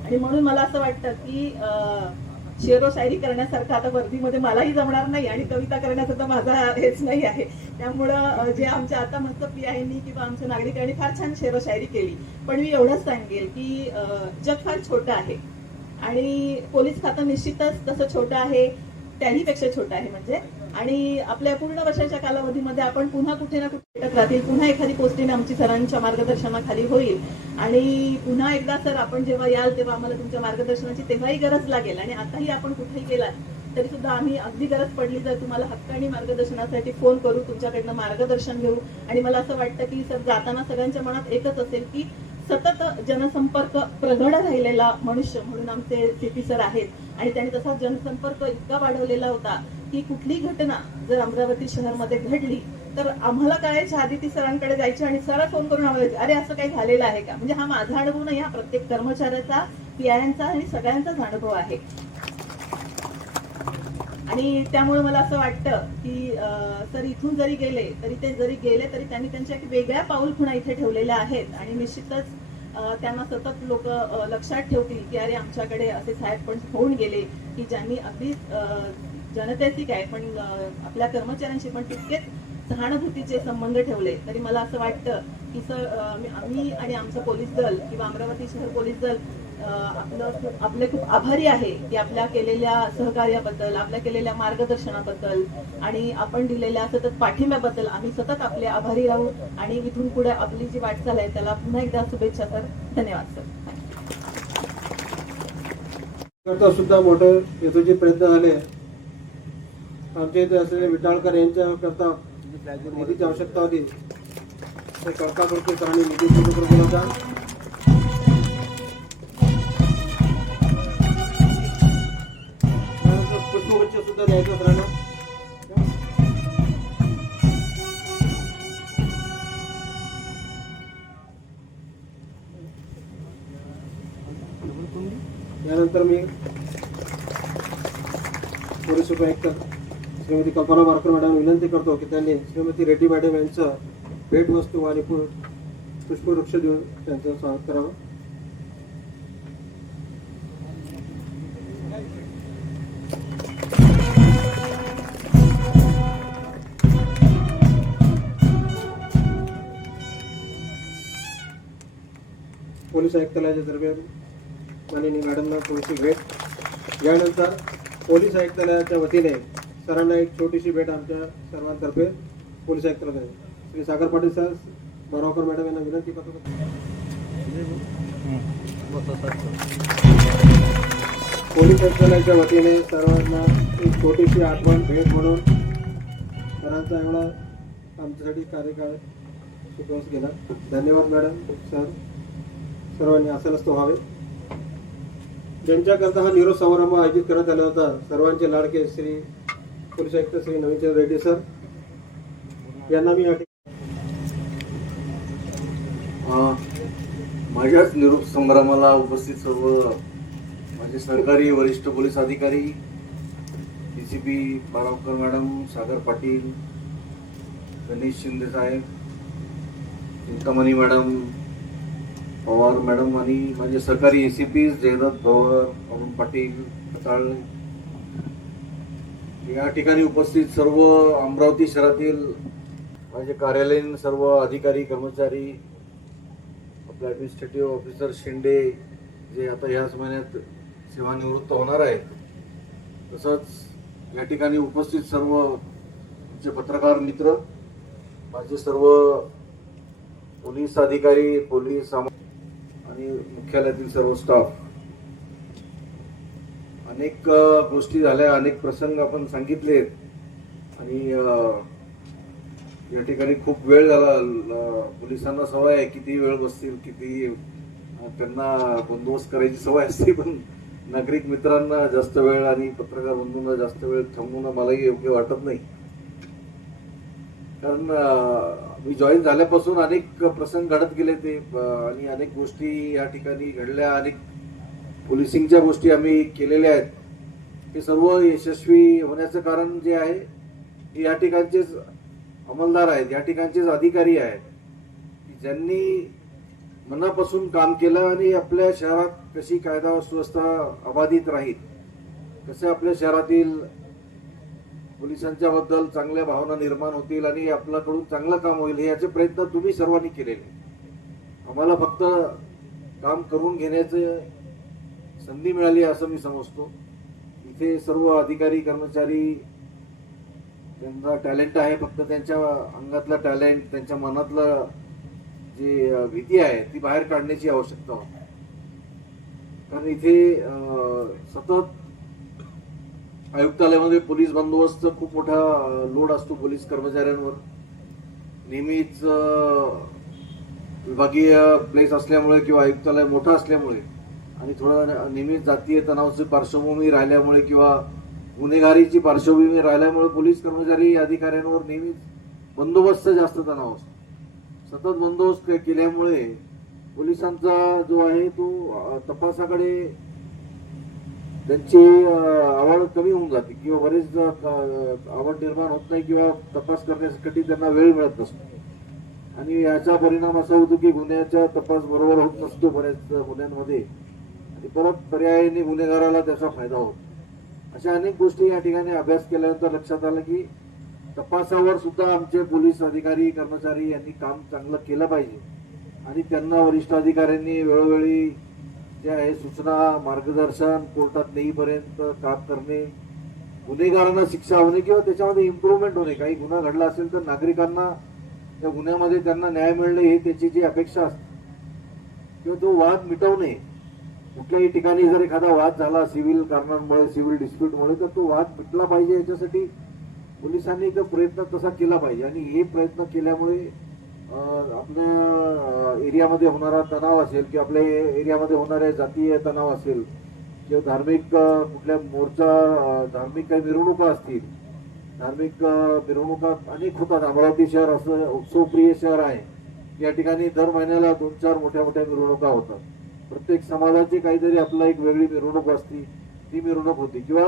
आणि म्हणून मला असं वाटतं की शेरो शायरी करण्यासारखं आता वर्दीमध्ये मलाही जमणार नाही आणि कविता करण्याचं तर माझा हेच नाही आहे. त्यामुळं जे आमच्या आता मस्त पीआयनी किंवा आमच्या नागरिकांनी फार छान शेरो शायरी केली. पण मी एवढंच सांगेल की जग फार छोटं आहे आणि पोलीस खातं निश्चितच तसं छोटं आहे, त्याहीपेक्षा छोटं आहे म्हणजे. आणि आपल्या पूर्ण वर्षाच्या कालावधीमध्ये आपण पुन्हा कुठे ना कुठे भेटत राहतील, पुन्हा एखादी पोस्टिंग आमची सरांच्या मार्गदर्शनाखाली होईल आणि पुन्हा एकदा सर आपण जेव्हा याल तेव्हा आम्हाला तुमच्या मार्गदर्शनाची तेव्हाही गरज लागेल आणि आताही आपण कुठेही गेलात तरी सुद्धा आम्ही अगदी गरज पडली तर तुम्हाला हक्कानी मार्गदर्शनासाठी फोन करू, तुमच्याकडनं मार्गदर्शन घेऊ. आणि मला असं वाटतं की सर जाताना सगळ्यांच्या मनात एकच असेल की सतत जनसंपर्क प्रगढ राहिलेला मनुष्य म्हणून आमचे सीपी सर आहेत आणि त्यांनी तसा जनसंपर्क इतका वाढवलेला होता की कुठली घटना जर अमरावती शहरामध्ये घडली तर आम्हाला कळायच्या आधी ती सरांकडे जायची आणि सर फोन करून आम्हाला अरे असं काही झालेलं आहे का. म्हणजे हा माझा अनुभव नाही, हा प्रत्येक कर्मचाऱ्याचा, पीआयचा आणि सगळ्यांचाच अनुभव आहे. आणि त्यामुळे मला असं वाटतं की सर इथून जरी गेले तरी त्यांनी त्यांच्या एक वेगळ्या पाऊलखुणा इथे ठेवलेल्या आहेत आणि निश्चितच त्यांना सतत लोक लक्षात ठेवतील की अरे आमच्याकडे असे साहेब पण होऊन गेले की ज्यांनी अगदी जनतेशी काय पण आपल्या कर्मचाऱ्यांशी पण तितकेच सहानुभूतीचे संबंध ठेवले. तरी मला असं वाटतं की सर आम्ही आणि आमचं पोलीस दल किंवा अमरावती शहर पोलीस दल आपले खूप आभारी आहे की आपल्या केलेल्या सहकार्याबद्दल, आपल्या केलेल्या मार्गदर्शनाबद्दल आणि आपण दिलेल्या सतत पाठिंब्याबद्दल आम्ही सतत आपले आभारी राहू आणि इथून पुढे आपली जी वाटचाल आहे त्याला पुन्हा एकदा शुभेच्छा सर. धन्यवाद सर. करता सुद्धा मोठे हेतूचे प्रयत्न झाले. आमच्या इथे असलेले विटाळकर यांच्या करता निधीची आवश्यकता होती, ते कळकापूरचे सरांनी निधी सुरू केला होता. पुष्पगुच्छ सुद्धा द्यायचं सरांना. यानंतर मी पोलीस उपायुक्त श्रीमती कल्पना बारकर मॅडम विनंती करतो की त्यांनी श्रीमती रेड्डी मॅडम यांचं भेटवस्तू आणि पुष्पवृक्ष देऊन त्यांचं स्वागत करावं. पोलीस आयुक्तालयाच्या दरम्यान माननीय मॅडमना थोडीशी भेट. यानंतर पोलीस आयुक्तालयाच्या वतीने सरांना एक छोटीशी भेट आमच्या सर्वांतर्फे police आयुक्तालयाकडे. Shri Sagar Patil sir, Baravkar madam यांना विनंती करतो. पोलीस आयुक्तालयाच्या वतीने सर्वांना एक छोटीशी आठवण भेट म्हणून सरांचा एवढा आमच्यासाठी कार्यकाळ शिकवस गेला. धन्यवाद मॅडम, सर. सर्वांनी असं नसतं व्हावे. ज्यांच्याकरता हा निरोप समारंभ आयोजित करण्यात आला होता, सर्वांचे लाडके श्री पोलीस आयुक्त श्री नवीनचंद्र रेड्डी सर यांना मी माझ्याच निरोप समारंभाला उपस्थित सर्व माझे सहकारी वरिष्ठ पोलीस अधिकारी, डीसीपी बारावकर मॅडम, सागर पाटील, गणेश शिंदे साहेब, चिंतामणी मॅडम, पवार मॅडम आणि माझे सहकारी एसीपी जयदत्त भवर, अरुण पाटील, खताळे, या ठिकाणी उपस्थित सर्व अमरावती शहरातील माझे कार्यालयीन सर्व अधिकारी कर्मचारी, आपले ॲडमिनिस्ट्रेटिव्ह ऑफिसर शिंदे जे आता ह्याच महिन्यात सेवानिवृत्त होणार आहेत, तसंच या ठिकाणी उपस्थित सर्व आमचे पत्रकार मित्र, माझे सर्व पोलीस अधिकारी, पोलीस आणि मुख्यालयातील सर्व स्टाफ. अनेक गोष्टी झाल्या, अनेक प्रसंग आपण सांगितलेत आणि या ठिकाणी खूप वेळ झाला. पोलिसांना सवय आहे किती वेळ बसतील, किती त्यांना बंदोबस्त करायची सवय असते, पण नागरिक मित्रांना जास्त वेळ आणि पत्रकार बंधूंना जास्त वेळ थांबवणं मलाही योग्य वाटत नाही. कारण मी जॉईन झाल्यापासून अनेक प्रसंग घडत गेले ते आणि अनेक गोष्टी या ठिकाणी घडल्या, अनेक पोलिसिंगच्या गोष्टी आम्ही केलेल्या आहेत. हे सर्व यशस्वी होण्याचं कारण जे आहे हे या ठिकाणचेच अंमलदार आहेत, या ठिकाणचेच अधिकारी आहेत की ज्यांनी मनापासून काम केलं आणि आपल्या शहरात कशी कायदा व सुव्यवस्था अबाधित राहील कसे आपल्या शहरातील पोलिसांच्या बद्दल चांगल्या भावना निर्माण होतील आणि आपल्याकडून चांगलं काम होईल हे याचे प्रयत्न तुम्ही सर्वांनी केलेले. आम्हाला फक्त काम करून घेण्याचे संधी मिळाली असं मी समजतो. इथे सर्व अधिकारी कर्मचारी त्यांचा टॅलेंट आहे, फक्त त्यांच्या अंगातलं टॅलेंट, त्यांच्या मनातलं जे भीती आहे ती बाहेर काढण्याची आवश्यकता होती. कारण इथे सतत आयुक्तालयामध्ये पोलीस बंदोबस्त खूप मोठा लोड असतो पोलीस कर्मचाऱ्यांवर. नेहमीच विभागीय प्लेस असल्यामुळे किंवा आयुक्तालय मोठं असल्यामुळे आणि थोडं नेहमीच जातीय तणावाची पार्श्वभूमी राहिल्यामुळे किंवा गुन्हेगारीची पार्श्वभूमी राहिल्यामुळे पोलीस कर्मचारी अधिकाऱ्यांवर नेहमीच बंदोबस्त जास्त तणाव असतो. सतत बंदोबस्त केल्यामुळे पोलिसांचा जो आहे तो तपासाकडे त्यांची आवड कमी होऊन जाते किंवा बरेच आवड निर्माण होत नाही किंवा तपास करण्यासाठी त्यांना वेळ मिळत नसतो. आणि याचा परिणाम असा होतो की गुन्ह्याचा तपास बरोबर होत नसतो बऱ्याच गुन्ह्यांमध्ये आणि परत पर्यायाने गुन्हेगाराला त्याचा फायदा होतो. अशा अनेक गोष्टी या ठिकाणी अभ्यास केल्यानंतर लक्षात आलं की तपासावर सुद्धा आमचे पोलीस अधिकारी कर्मचारी यांनी काम चांगलं केलं पाहिजे आणि त्यांना वरिष्ठ अधिकाऱ्यांनी वेळोवेळी जे आहे सूचना मार्गदर्शन कोर्टात नेईपर्यंत काम करणे, गुन्हेगारांना शिक्षा होणे किंवा त्याच्यामध्ये इम्प्रूव्हमेंट होणे. काही गुन्हा घडला असेल तर नागरिकांना त्या गुन्ह्यामध्ये त्यांना न्याय मिळणे ही त्याची जी अपेक्षा असते किंवा तो वाद मिटवणे. कुठल्याही ठिकाणी जर एखादा वाद झाला सिव्हिल कारणांमुळे, सिव्हिल डिस्प्यूटमुळे, तर तो वाद मिटला पाहिजे याच्यासाठी पोलिसांनी तो प्रयत्न तसा केला पाहिजे. आणि हे प्रयत्न केल्यामुळे आपल्या एरियामध्ये होणारा तणाव असेल किंवा आपल्या एरियामध्ये होणारे जातीय तणाव असेल किंवा धार्मिक कुठल्या मोर्चा, धार्मिक काही मिरवणुका असतील, धार्मिक मिरवणुका अनेक होतात. अमरावती शहर असं उत्सवप्रिय शहर आहे. या ठिकाणी दर महिन्याला 2-4 मोठ्या मोठ्या मिरवणुका होतात. प्रत्येक समाजाची काहीतरी आपला एक वेगळी मिरवणूक असती, ती मिरवणूक होती किंवा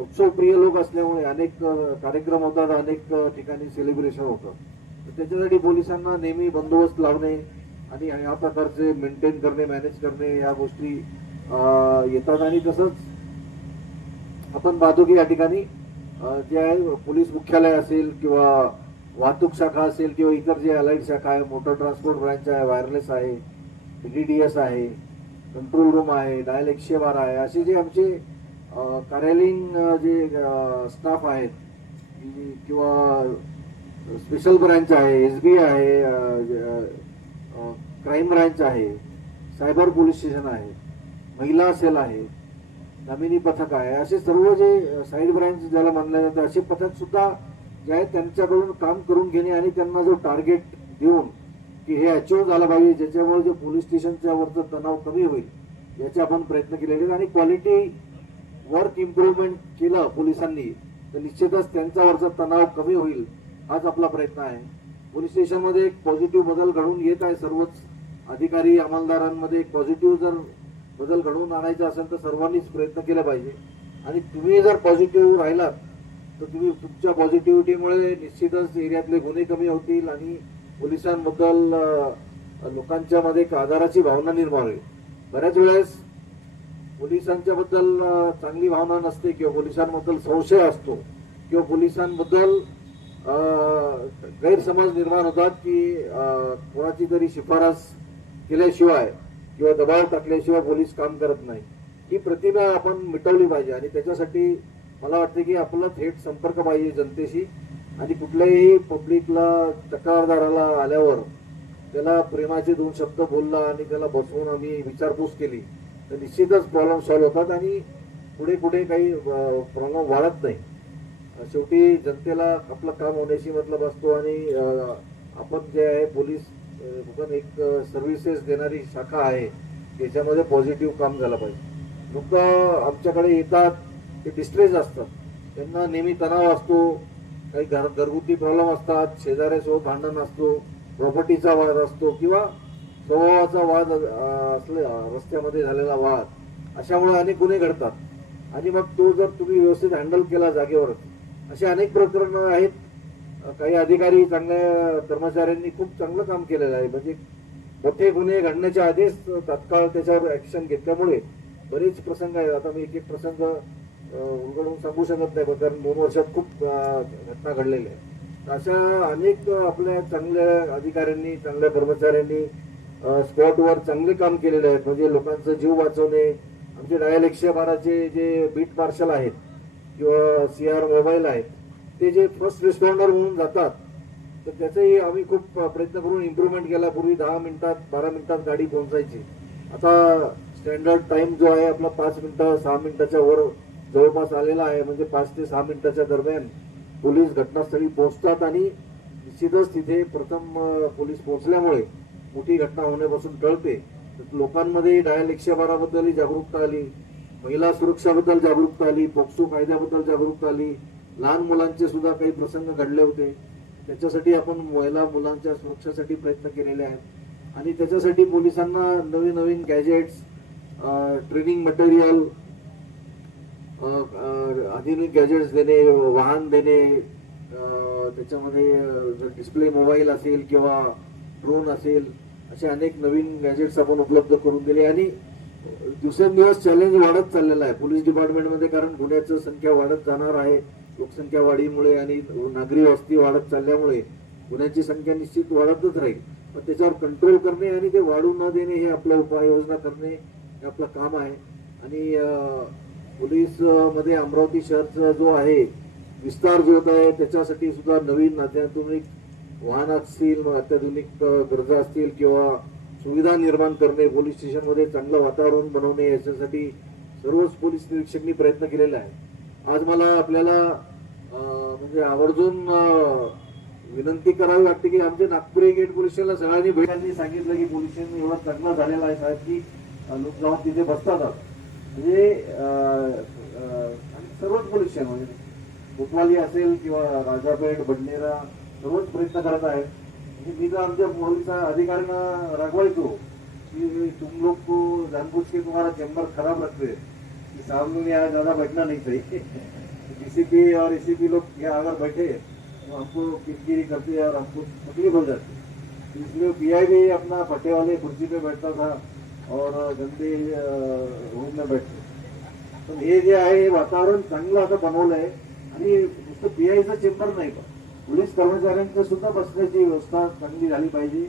उत्सवप्रिय लोक असल्यामुळे अनेक कार्यक्रम होतात, अनेक ठिकाणी सेलिब्रेशन होतात. त्याच्यासाठी पोलिसांना नेहमी बंदोबस्त लावणे आणि या प्रकारचे मेंटेन करणे, मॅनेज करणे या गोष्टी येतात. आणि तसंच आपण पाहतो की या ठिकाणी जे आहे पोलीस मुख्यालय असेल किंवा वाहतूक शाखा असेल किंवा इतर जे अलाइड शाखा आहे, मोटर ट्रान्सपोर्ट ब्रांच आहे, वायरलेस आहे, DDS आहे, कंट्रोल रूम आहे, डायल 112 आहे, असे जे आमचे कार्यालयीन जे स्टाफ आहेत किंवा स्पेशल ब्रांच आहे, SB आहे, क्राईम ब्रांच आहे, सायबर पोलीस स्टेशन आहे, महिला सेल आहे, दामिनी पथक आहे, असे सर्व जे साईड ब्रांच ज्याला मानले जाते असे पथक सुद्धा जे आहेत त्यांच्याकडून काम करून घेणे आणि त्यांना जो टार्गेट देऊन की हे अचीव्ह झालं पाहिजे ज्याच्यामुळे जे पोलीस स्टेशनच्या वरचा तणाव कमी होईल याचे आपण प्रयत्न केलेले आहेत. आणि क्वालिटी वर्क इम्प्रूव्हमेंट केलं पोलिसांनी तर निश्चितच त्यांच्यावरचा तणाव कमी होईल हाच आपला प्रयत्न आहे. पोलीस स्टेशनमध्ये एक पॉझिटिव्ह बदल घडून येत आहे. सर्वच अधिकारी अंमलदारांमध्ये एक पॉझिटिव्ह जर बदल घडवून आणायचा असेल तर सर्वांनीच प्रयत्न केला पाहिजे. आणि तुम्ही जर पॉझिटिव्ह राहिलात तर तुम्ही तुमच्या पॉझिटिव्हिटीमुळे निश्चितच एरियातले गुन्हे कमी होतील आणि पोलिसांबद्दल लोकांच्या मध्ये एक आदराची भावना निर्माण होईल. बऱ्याच वेळेस पोलिसांच्या बद्दल चांगली भावना नसते किंवा पोलिसांबद्दल संशय असतो किंवा पोलिसांबद्दल गैरसमज निर्माण होतात की कोणाची तरी शिफारस केल्याशिवाय किंवा दबाव टाकल्याशिवाय पोलीस काम करत नाही. ही प्रतिभा आपण मिटवली पाहिजे आणि त्याच्यासाठी मला वाटतं की आपला थेट संपर्क पाहिजे जनतेशी आणि कुठल्याही पब्लिकला तक्रारदाराला आल्यावर त्याला प्रेमाचे 2 शब्द बोलला आणि त्याला बसवून आम्ही विचारपूस केली तर निश्चितच प्रॉब्लेम सॉल्व्ह होतात आणि पुढे पुढे काही प्रॉब्लेम वाढत नाही. शेवटी जनतेला आपलं काम होण्याशी मतलब असतो आणि आपण जे आहे पोलीस एक सर्व्हिसेस देणारी शाखा आहे त्याच्यामध्ये पॉझिटिव्ह काम झालं पाहिजे. लोक आमच्याकडे येतात ते डिस्ट्रेस असतात, त्यांना नेहमी तणाव असतो, काही घरगुती प्रॉब्लेम असतात, शेजाऱ्यासोबत भांडण असतो, प्रॉपर्टीचा वाद असतो किंवा स्वभावाचा वाद रस्त्यामध्ये झालेला वाद, अशामुळे अनेक गुन्हे घडतात आणि मग तो जर तुम्ही व्यवस्थित हँडल केला जागेवर असे अनेक प्रकरणं आहेत. काही अधिकारी चांगल्या कर्मचाऱ्यांनी खूप चांगलं काम केलेलं आहे. म्हणजे मोठे गुन्हे घडण्याच्या आधीच तात्काळ त्याच्यावर ऍक्शन घेतल्यामुळे बरेच प्रसंग आहेत. आता मी एक प्रसंग उलगडून सांगू शकत नाही, कारण 2 वर्षात खूप घटना घडलेल्या आहेत. अशा अनेक आपल्या चांगल्या अधिकाऱ्यांनी, चांगल्या कर्मचाऱ्यांनी स्पॉटवर चांगले काम केलेले आहेत. म्हणजे लोकांचा जीव वाचवणे. आमचे डायल 112चे जे बीट मार्शल आहेत किंवा CR मोबाईल आहेत, ते जे फर्स्ट रिस्पॉन्डर म्हणून जातात, तर त्याचाही आम्ही खूप प्रयत्न करून इम्प्रूव्हमेंट केला. पूर्वी 10 मिनिटात 12 मिनिटात गाडी पोहोचायची. आता स्टँडर्ड टाइम जो आहे आपला 5 मिनिटं 6 मिनिटाच्या वर जवळपास आलेला आहे. म्हणजे 5 ते 6 मिनिटाच्या दरम्यान पोलीस घटनास्थळी पोहोचतात आणि निश्चितच तिथे प्रथम पोलीस पोहोचल्यामुळे मोठी घटना होण्यापासून टळते. लोकांमध्ये डायल 112 बद्दल जागरूकता आली, महिला सुरक्षाबद्दल जागरूकता आली, पोक्सो कायद्याबद्दल जागरूकता आली. लहान मुलांचे सुद्धा काही प्रसंग घडले होते, त्याच्यासाठी आपण महिला मुलांच्या सुरक्षेसाठी प्रयत्न केलेले आहेत. आणि त्याच्यासाठी पोलिसांना नवीन नवीन गॅजेट्स, ट्रेनिंग मटेरियल, आधुनिक गॅजेट्स देणे, वाहन देणे, त्याच्यामध्ये डिस्प्ले मोबाईल असेल किंवा ड्रोन असेल, असे अनेक नवीन गॅजेट्स आपण उपलब्ध करून दिले. आणि दिवसेंदिवस चॅलेंज वाढत चाललेला आहे पोलीस डिपार्टमेंटमध्ये, कारण गुन्ह्याची संख्या वाढत जाणार आहे. लोकसंख्या वाढीमुळे आणि नागरी वस्ती वाढत चालल्यामुळे गुन्ह्यांची संख्या निश्चित वाढतच राहील. पण त्याच्यावर कंट्रोल करणे आणि ते वाढू न देणे हे आपलं उपाययोजना करणे हे आपलं काम आहे. आणि पोलीस मध्ये अमरावती शहरचा जो आहे विस्तार जो होत आहे, त्याच्यासाठी सुद्धा नवीन अत्याधुनिक वाहन असतील, अत्याधुनिक गरजा असतील किंवा सुविधा निर्माण करणे, पोलीस स्टेशनमध्ये चांगलं वातावरण बनवणे, याच्यासाठी सर्वच पोलीस निरीक्षकांनी प्रयत्न केलेला आहे. आज मला आपल्याला म्हणजे आवर्जून विनंती करावी वाटते की आमच्या नागपूर गेट पोलीस स्टेशनला सगळ्यांनी भेटांनी सांगितलं की पोलीस स्टेशन एवढा चांगला झालेला आहे साहेब की लोक जाऊन तिथे बसतात. म्हणजे सर्वच पोलीस स्टेशन म्हणजे कोतवाली असेल किंवा राजापेठ, बडनेरा सर्वच प्रयत्न करत आहेत. मी तर आमच्या पोलीस अधिकाऱ्यांना रागवायचो कि तुम लोग को जानबूझ के तुम्हारा चैम्बर खराब रखते हैं, सामने यहाँ ज्यादा बैठना नहीं चाहिए. DCP और ACP लोग यहाँ अगर बैठे तो हमको किरकिरी करते हैं और हमको तकलीफ हो जाती है. इसलिए PI भी अपना फटे वाले कुर्सी पे बैठता था और गंदे रूम में बैठते. पण हे जे आहे हे वातावरण चांगलं आता बनवलं आहे. आणि नुसतं PIचं चेंबर नाही, पण पोलीस कर्मचाऱ्यांचं सुद्धा बसण्याची व्यवस्था चांगली झाली पाहिजे.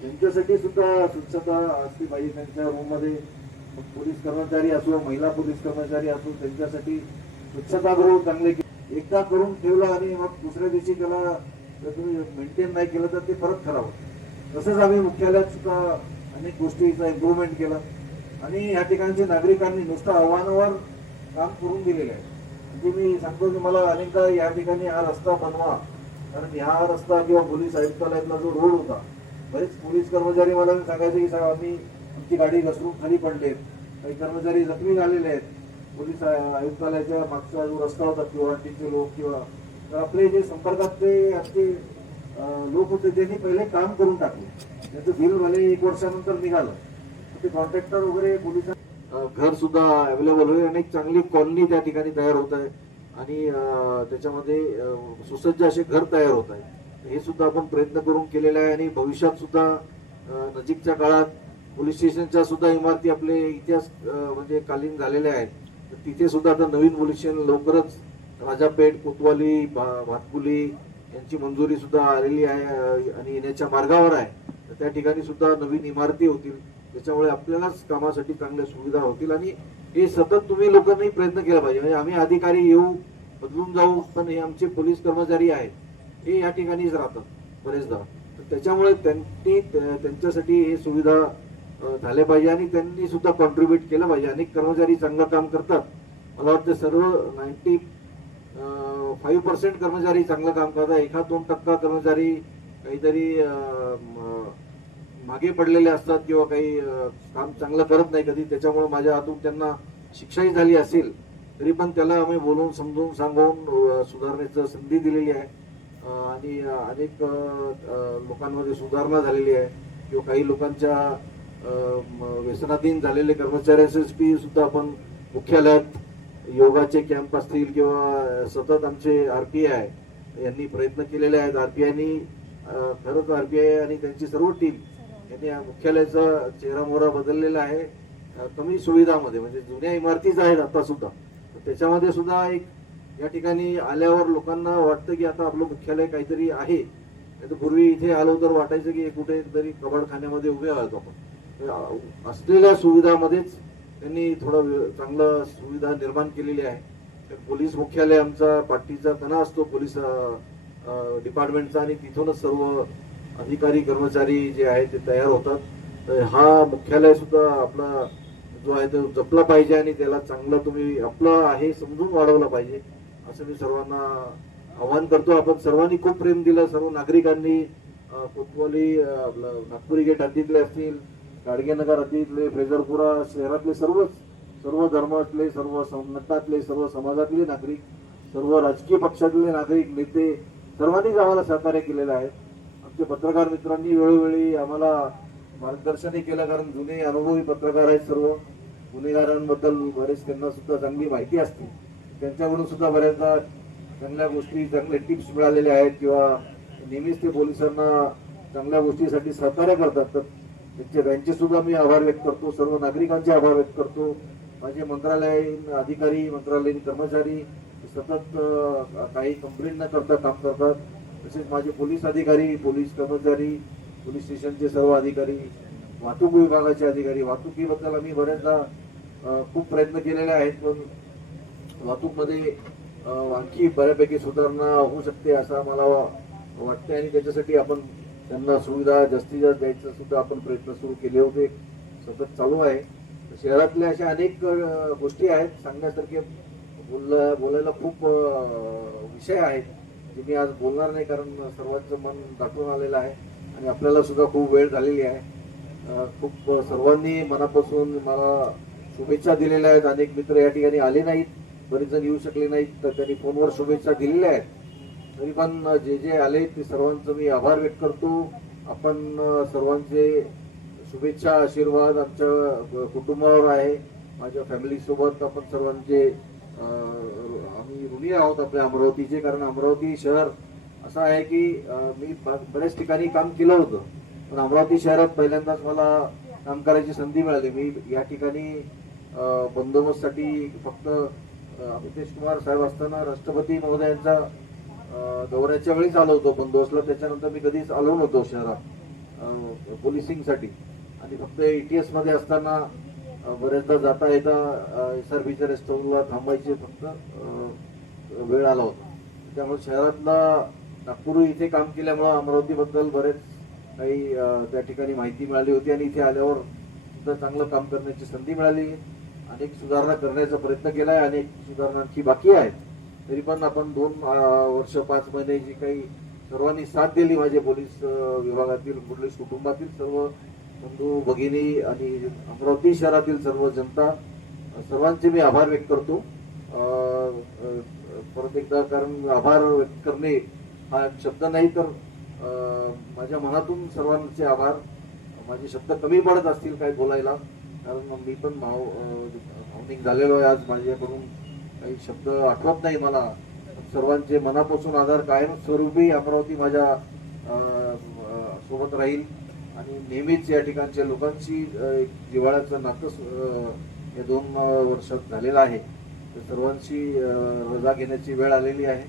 त्यांच्यासाठी सुद्धा स्वच्छता असली पाहिजे. त्यांच्या रूममध्ये पोलीस कर्मचारी असो, महिला पोलीस कर्मचारी असो, त्यांच्यासाठी स्वच्छतागृह चांगले एकदा करून ठेवलं आणि मग दुसऱ्या दिवशी त्याला जर तुम्ही मेंटेन नाही केलं तर ते परत खराब होतं. तसंच आम्ही मुख्यालयात सुद्धा अनेक गोष्टीचा इम्प्रूव्हमेंट केलं. आणि या ठिकाणच्या नागरिकांनी नुसतं आव्हानावर काम करून दिलेलं आहे. म्हणजे मी सांगतो की मला अनेकदा या ठिकाणी हा रस्ता बनवा, कारण हा रस्ता किंवा पोलीस आयुक्तालयातला जो रोड होता, बरेच पोलीस कर्मचारी मला सांगायचे की साहेब आम्ही आमची गाडी घसरून खाली पडलेत, काही कर्मचारी जखमी झालेले आहेत. पोलीस आयुक्तालयाच्या मागचा जो रस्ता होता किंवा लोक किंवा तर आपले जे संपर्कात ते आमचे लोक होते त्यांनी पहिले काम करून टाकले. त्याचं बिल भले 1 वर्षानंतर निघालं. ते कॉन्ट्रॅक्टर वगैरे पोलिस घर सुद्धा अवेलेबल होईल. अनेक चांगली कॉलनी त्या ठिकाणी तयार होत आहे आणि त्याच्यामध्ये सुसज्ज असे घर तयार होत आहे. हे सुद्धा आपण प्रयत्न करून केलेला आहे. आणि भविष्यात सुद्धा नजीकच्या काळात पोलीस स्टेशनच्या सुद्धा इमारती आपले इतिहास म्हणजे कालीन झालेल्या आहेत. तिथे सुद्धा आता नवीन पोलीस स्टेशन लवकरच राजापेठ, कोतवाली, भातकुली यांची मंजुरी सुद्धा आलेली आहे आणि येण्याच्या मार्गावर आहे. तर त्या ठिकाणी सुद्धा नवीन इमारती होतील. त्याच्यामुळे आपल्यालाच कामासाठी चांगल्या सुविधा होतील. आणि हे सतत तुम्ही लोकांनी प्रयत्न केला पाहिजे. म्हणजे आम्ही अधिकारी येऊ, बदलून जाऊ, पण हे आमचे पोलीस कर्मचारी आहेत हे या ठिकाणीच राहतात बरेचदा. तर त्याच्यामुळे त्यांच्यासाठी हे सुविधा झाले पाहिजे आणि त्यांनी सुद्धा कॉन्ट्रीब्युट केलं पाहिजे. अनेक कर्मचारी चांगलं काम करतात. मला वाटतं सर्व 95% कर्मचारी चांगलं काम करतात. 1-2% कर्मचारी काहीतरी मागे पडलेले असतात किंवा काही काम चांगलं करत नाही कधी. त्याच्यामुळे माझ्या हातून त्यांना शिक्षाही झाली असेल तरी पण त्याला आम्ही बोलून समजून सांगून सुधारण्याची संधी दिलेली आहे. आणि अनेक लोकांमध्ये सुधारणा झालेली आहे. किंवा काही लोकांच्या व्यसनाधीन झालेले कर्मचाऱ्यांसाठी सुद्धा आपण मुख्यालयात योगाचे कॅम्प असतील किंवा सतत आमचे RPI यांनी प्रयत्न केलेले आहेत. RPIनी खरंच RPI आणि त्यांची सर्व टीम यांनी मुख्यालयाचा चेहरा मोहरा बदललेला आहे. कमी सुविधामध्ये म्हणजे जुन्या इमारतीच आहेत आता सुद्धा. त्याच्यामध्ये सुद्धा एक या ठिकाणी आल्यावर लोकांना वाटतं की आता आपलं मुख्यालय काहीतरी आहे. नाही तर पूर्वी इथे आलो तर वाटायचं की कुठेतरी कबाडखान्यामध्ये उभे आहोत आपण. असलेल्या सुविधामध्येच त्यांनी थोडं चांगलं सुविधा निर्माण केलेली आहे. पोलीस मुख्यालय आमचा पाठीचा कणा असतो पोलीस डिपार्टमेंटचा, आणि तिथूनच सर्व अधिकारी कर्मचारी जे आहेत ते तयार होतात. तर हा मुख्यालय सुद्धा आपला जो आहे तो जपला पाहिजे आणि त्याला चांगलं तुम्ही आपलं आहे समजून वाढवलं पाहिजे असं मी सर्वांना आवाहन करतो. आपण सर्वांनी खूप प्रेम दिलं. सर्व नागरिकांनी कोतवाली आपलं नागपुरी गेट हद्दीतले असतील, गाडगेनगर हद्दीतले, फ्रेजरपुरा शहरातले सर्व धर्मातले, सर्व संघटनातले, सर्व समाजातले नागरिक, सर्व राजकीय पक्षातले नागरिक, नेते सर्वांनीच आम्हाला सहकार्य केलेलं आहे. आमचे पत्रकार मित्रांनी वेळोवेळी आम्हाला मार्गदर्शनही केलं, कारण जुने अनुभवी पत्रकार आहेत. सर्व गुन्हेगारांबद्दल बरेच त्यांना सुद्धा चांगली माहिती असते. त्यांच्याकडून सुद्धा बऱ्याचदा चांगल्या गोष्टी, चांगले टिप्स मिळालेले आहेत किंवा नेहमीच ते पोलिसांना चांगल्या गोष्टीसाठी सहकार्य करतात. तर त्यांचे सुद्धा मी आभार व्यक्त करतो. सर्व नागरिकांचे आभार व्यक्त करतो. माझे मंत्रालयीन अधिकारी, मंत्रालयीन कर्मचारी सतत काही कंप्लेंट न करता काम करतात. तसेच माझे पोलीस अधिकारी, पोलीस कर्मचारी, पोलीस स्टेशनचे सर्व अधिकारी, वाहतूक विभागाचे अधिकारी. वाहतुकीबद्दल आम्ही बऱ्याचदा खूप प्रयत्न केलेले आहेत, पण वाहतूकमध्ये आणखी बऱ्यापैकी सुधारणा होऊ शकते असं मला वाटते, आणि त्याच्यासाठी आपण त्यांना सुविधा जास्तीत जास्त द्यायचं सुद्धा आपण प्रयत्न सुरू केले होते, सतत चालू आहे. शहरातल्या अशा अनेक गोष्टी आहेत सांगण्यासारखे. बोलायला खूप विषय आहेत जे मी आज बोलणार नाही, कारण सर्वांचं मन दाटून आलेलं आहे आणि आपल्याला सुद्धा खूप वेळ झालेली आहे. खूप सर्वांनी मनापासून मला शुभेच्छा दिलेल्या आहेत. अनेक मित्र या ठिकाणी आले नाहीत, बरेच जण येऊ शकले नाहीत, तर त्यांनी फोनवर शुभेच्छा दिलेल्या आहेत. तरी पण जे आले ते सर्वांचं मी आभार व्यक्त करतो. आपण सर्वांचे शुभेच्छा, आशीर्वाद आमच्या कुटुंबावर आहे, माझ्या फॅमिली सोबत. आपण सर्वांचे आम्ही ऋणी आहोत आपल्या अमरावतीचे, कारण अमरावती शहर असं आहे की मी बऱ्याच ठिकाणी काम केलं होतं, पण अमरावती शहरात पहिल्यांदाच मला काम करायची संधी मिळाली. मी या ठिकाणी बंदोबस्तसाठी फक्त अमितेश कुमार साहेब असताना राष्ट्रपती महोदयांचा दौऱ्याच्या वेळीच आलो होतो बंदोबस्तला. त्याच्यानंतर मी कधीच आलो नव्हतो शहरात पोलिसिंगसाठी, आणि फक्त ATS मध्ये असताना बरेचदा जाता येता SRBच्या रेस्टॉरंटला थांबायचे फक्त वेळ आला होता. त्यामुळे शहरातला नागपूर इथे काम केल्यामुळं अमरावतीबद्दल बरेच काही त्या ठिकाणी माहिती मिळाली होती, आणि इथे आल्यावर सुद्धा चांगलं काम करण्याची संधी मिळाली. अनेक सुधारणा करण्याचा प्रयत्न केला आहे, अनेक सुधारणा आणखी बाकी आहेत. तरी पण आपण 2 वर्ष 5 महिने जी काही सर्वांनी साथ दिली, माझे पोलीस विभागातील, पोलीस कुटुंबातील सर्व बंधू भगिनी आणि अमरावती शहरातील सर्व जनता, सर्वांचे मी आभार व्यक्त करतो. परत एकदा, कारण आभार व्यक्त करणे हा शब्द नाही, तर माझ्या मनातून सर्वांचे आभार. माझे शब्द कमी पडत असतील काय बोलायला, कारण मी पण भावनिक झालेलो आहे आज. माझ्याकडून काही शब्द आठवत नाही मला. सर्वांचे मनापासून आधार कायम स्वरूपी अमरावती माझ्या सोबत राहील, आणि नेहमीच या ठिकाणच्या लोकांची एक जिव्हाळ्याचं नातं या 2 वर्षात झालेलं आहे. तर सर्वांची रजा घेण्याची वेळ आलेली आहे,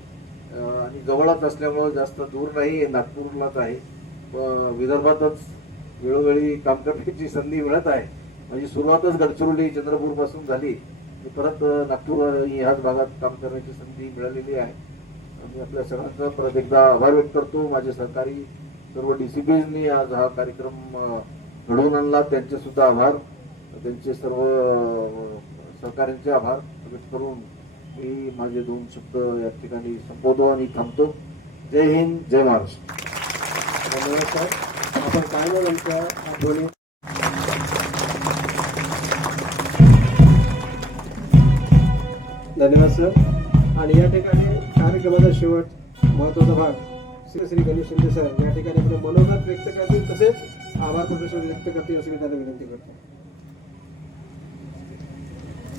आणि जवळच असल्यामुळं जास्त दूर नाही, नागपूरलाच आहे. विदर्भातच वेळोवेळी काम करण्याची संधी मिळत आहे. म्हणजे सुरुवातच गडचिरोली, चंद्रपूर पासून झाली, परत नागपूर ह्याच भागात काम करण्याची संधी मिळालेली आहे. मी आपल्या सगळ्यांचा परत एकदा आभार व्यक्त करतो. माझे सहकारी सर्व DCPsनी आज हा कार्यक्रम घडवून आणला, त्यांचे सुद्धा आभार. त्यांचे सर्व सहकाऱ्यांचे आभार व्यक्त करून मी माझे 2 शब्द या ठिकाणी संपवतो आणि थांबतो. जय हिंद, जय महाराष्ट्र. धन्यवाद सर. आपण काय म्हणून आमच्या आठवणी धन्यवाद सर. आणि या ठिकाणी कार्यक्रमाचा शेवट महत्वाचा भाग श्री गणेश शिंदे सर या ठिकाणी आपलं मनोगत व्यक्त करतील, तसेच आभार प्रदर्शन व्यक्त करतील अशी मी त्यांना विनंती करतो.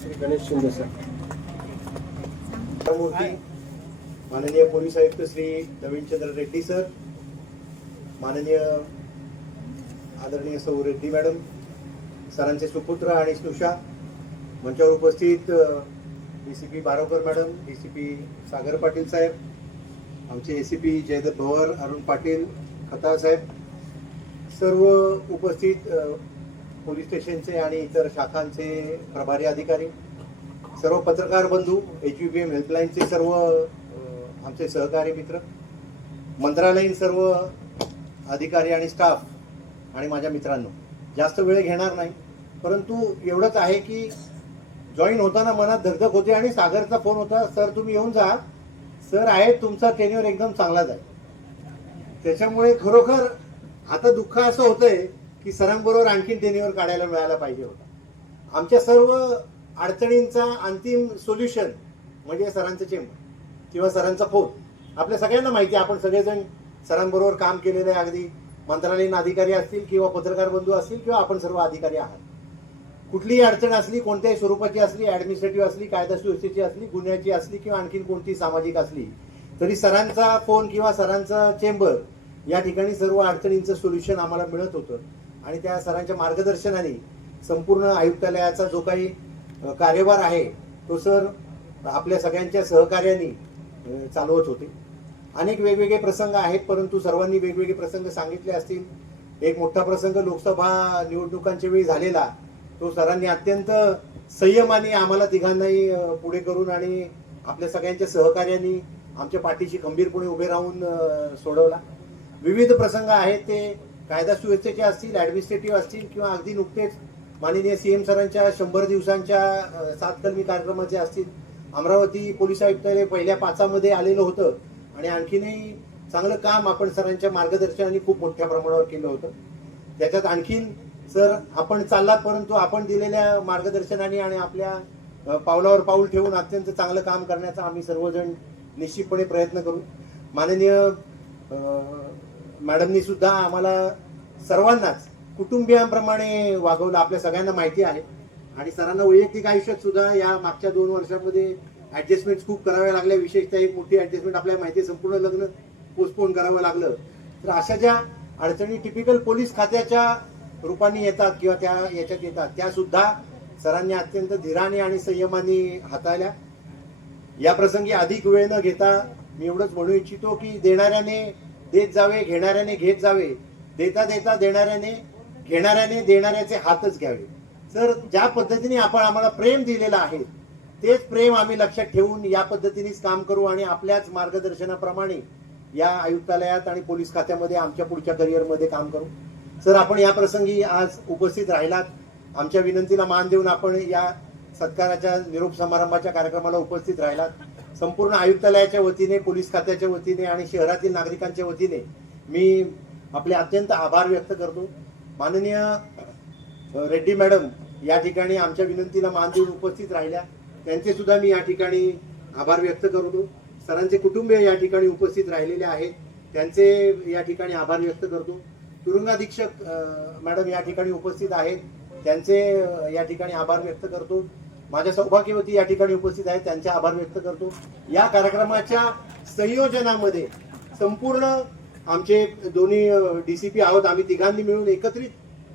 श्री गणेश शिंदे सर. मूर्ती, माननीय पोलीस आयुक्त श्री नवीनचंद्र रेड्डी सर, माननीय आदरणीय सौ रेड्डी मॅडम, सरांचे सुपुत्र आणि स्नुषा, मंचावर उपस्थित DCP Barokar madam, DCP Sagar Patil साहेब, आमचे ACP जयदत्त भवर, अरुण पाटील, खताळ साहेब, सर्व उपस्थित पोलीस स्टेशनचे आणि इतर शाखांचे प्रभारी अधिकारी, सर्व पत्रकार बंधू, HVPM हेल्पलाईनचे सर्व आमचे सहकारी मित्र, मंत्रालयीन सर्व अधिकारी आणि स्टाफ आणि माझ्या मित्रांनो, जास्त वेळ घेणार नाही, परंतु एवढंच आहे की जॉईन होताना मनात धगधग होते आणि सागरचा फोन होता, सर तुम्ही येऊन जा, सर आहेत, तुमचा टेन्युअर एकदम चांगलाच आहे. त्याच्यामुळे खरोखर आता दुःख असं होतंय की सरांबरोबर आणखीन टेन्युअर काढायला मिळायला पाहिजे होता. आमच्या सर्व अडचणींचा अंतिम सोल्युशन म्हणजे सरांचं चेंबर किंवा सरांचा फोन. आपल्या सगळ्यांना माहिती आहे, आपण सगळेजण सरांबरोबर काम केलेले आहे, अगदी मंत्रालयीन अधिकारी असतील किंवा पत्रकार बंधू असतील किंवा आपण सर्व अधिकारी आहात. कुठलीही अडचण असली, कोणत्याही स्वरूपाची असली, ऍडमिनिस्ट्रेटिव्ह असली, कायदा सुव्यवस्थेची असली, गुन्ह्याची असली किंवा आणखीन कोणती सामाजिक असली, तरी सरांचा फोन किंवा सरांचा चेंबर या ठिकाणी सर्व अडचणींचं सोल्युशन आम्हाला मिळत होतं. आणि त्या सरांच्या मार्गदर्शनाने संपूर्ण आयुक्तालयाचा जो काही कार्यभार आहे तो सर आपल्या सगळ्यांच्या सहकार्याने चालवत होते. अनेक वेगवेगळे प्रसंग आहेत, परंतु सर्वांनी वेगवेगळे प्रसंग सांगितले असतील. एक मोठा प्रसंग लोकसभा निवडणुकांच्या वेळी झालेला, तो सरांनी अत्यंत संयमाने आम्हाला तिघांनाही पुढे करून आणि आपल्या सगळ्यांच्या सहकार्याने आमच्या पाठीशी खंबीरपणे उभे राहून सोडवला. विविध प्रसंग आहेत, ते कायदा सुव्यवस्थेचे असतील, ऍडमिनिस्ट्रेटिव्ह असतील किंवा अगदी नुकतेच माननीय CM सरांच्या 100 दिवसांच्या 7 कलमी कार्यक्रमाचे असतील. अमरावती पोलीस आयुक्तालय पहिल्या 5 आलेलं होतं आणि आणखीनही चांगलं काम आपण सरांच्या मार्गदर्शनाने खूप मोठ्या प्रमाणावर केलं होतं. त्याच्यात आणखीन सर आपण चाललात, परंतु आपण दिलेल्या मार्गदर्शनाने आणि आपल्या पावलावर पाऊल ठेवून अत्यंत चांगलं काम करण्याचा आम्ही सर्वजण निश्चितपणे प्रयत्न करू. माननीय मॅडमनी सुद्धा आम्हाला सर्वांनाच कुटुंबियांप्रमाणे वागवलं, आपल्या सगळ्यांना माहिती आहे. आणि सरांना वैयक्तिक आयुष्यात सुद्धा या मागच्या 2 वर्षांमध्ये ऍडजस्टमेंट खूप कराव्या लागल्या. विशेषतः एक मोठी ऍडजस्टमेंट आपल्याला माहिती आहे, संपूर्ण लग्न पोस्टपोन करावं लागलं. तर अशा ज्या अडचणी टिपिकल पोलीस खात्याच्या रूपाने येतात किंवा त्या याच्यात येतात, त्या सुद्धा सरांनी अत्यंत धीराने आणि संयमाने हाताळल्या. या प्रसंगी अधिक वेळ न घेता मी एवढंच म्हणू इच्छितो की देणाऱ्याने देत जावे, घेणाऱ्याने घेत जावे, देता देता घेणाऱ्याने देणाऱ्याचे हातच घ्यावे. सर ज्या पद्धतीने आपण आम्हाला प्रेम दिलेलं आहे तेच प्रेम आम्ही लक्षात ठेवून या पद्धतीनेच काम करू आणि आपल्याच मार्गदर्शनाप्रमाणे या आयुक्तालयात आणि पोलीस खात्यामध्ये आमच्या पुढच्या करिअरमध्ये काम करू. सर आपण या प्रसंगी आज उपस्थित राहिलात, आमच्या विनंतीला मान देऊन आपण या सत्काराच्या निरोप समारंभाच्या कार्यक्रमाला उपस्थित राहिलात. संपूर्ण आयुक्तालयाच्या वतीने, पोलीस खात्याच्या वतीने आणि शहरातील नागरिकांच्या वतीने मी आपले अत्यंत आभार व्यक्त करतो. माननीय रेड्डी मॅडम या ठिकाणी आमच्या विनंतीला मान देऊन उपस्थित राहिल्या, त्यांचे सुद्धा मी या ठिकाणी आभार व्यक्त करतो. सरांचे कुटुंबीय या ठिकाणी उपस्थित राहिलेले आहेत, त्यांचे या ठिकाणी आभार व्यक्त करतो. तुरुंग अधीक्षक मॅडम या ठिकाणी उपस्थित आहेत, त्यांचे या ठिकाणी आभार व्यक्त करतो. माझ्या सौभाग्यवती या ठिकाणी उपस्थित आहेत, त्यांचे आभार व्यक्त करतो. या कार्यक्रमाच्या संयोजनामध्ये संपूर्ण आमचे दोन्ही DCP आहोत, आम्ही तिघांनी मिळून एकत्रित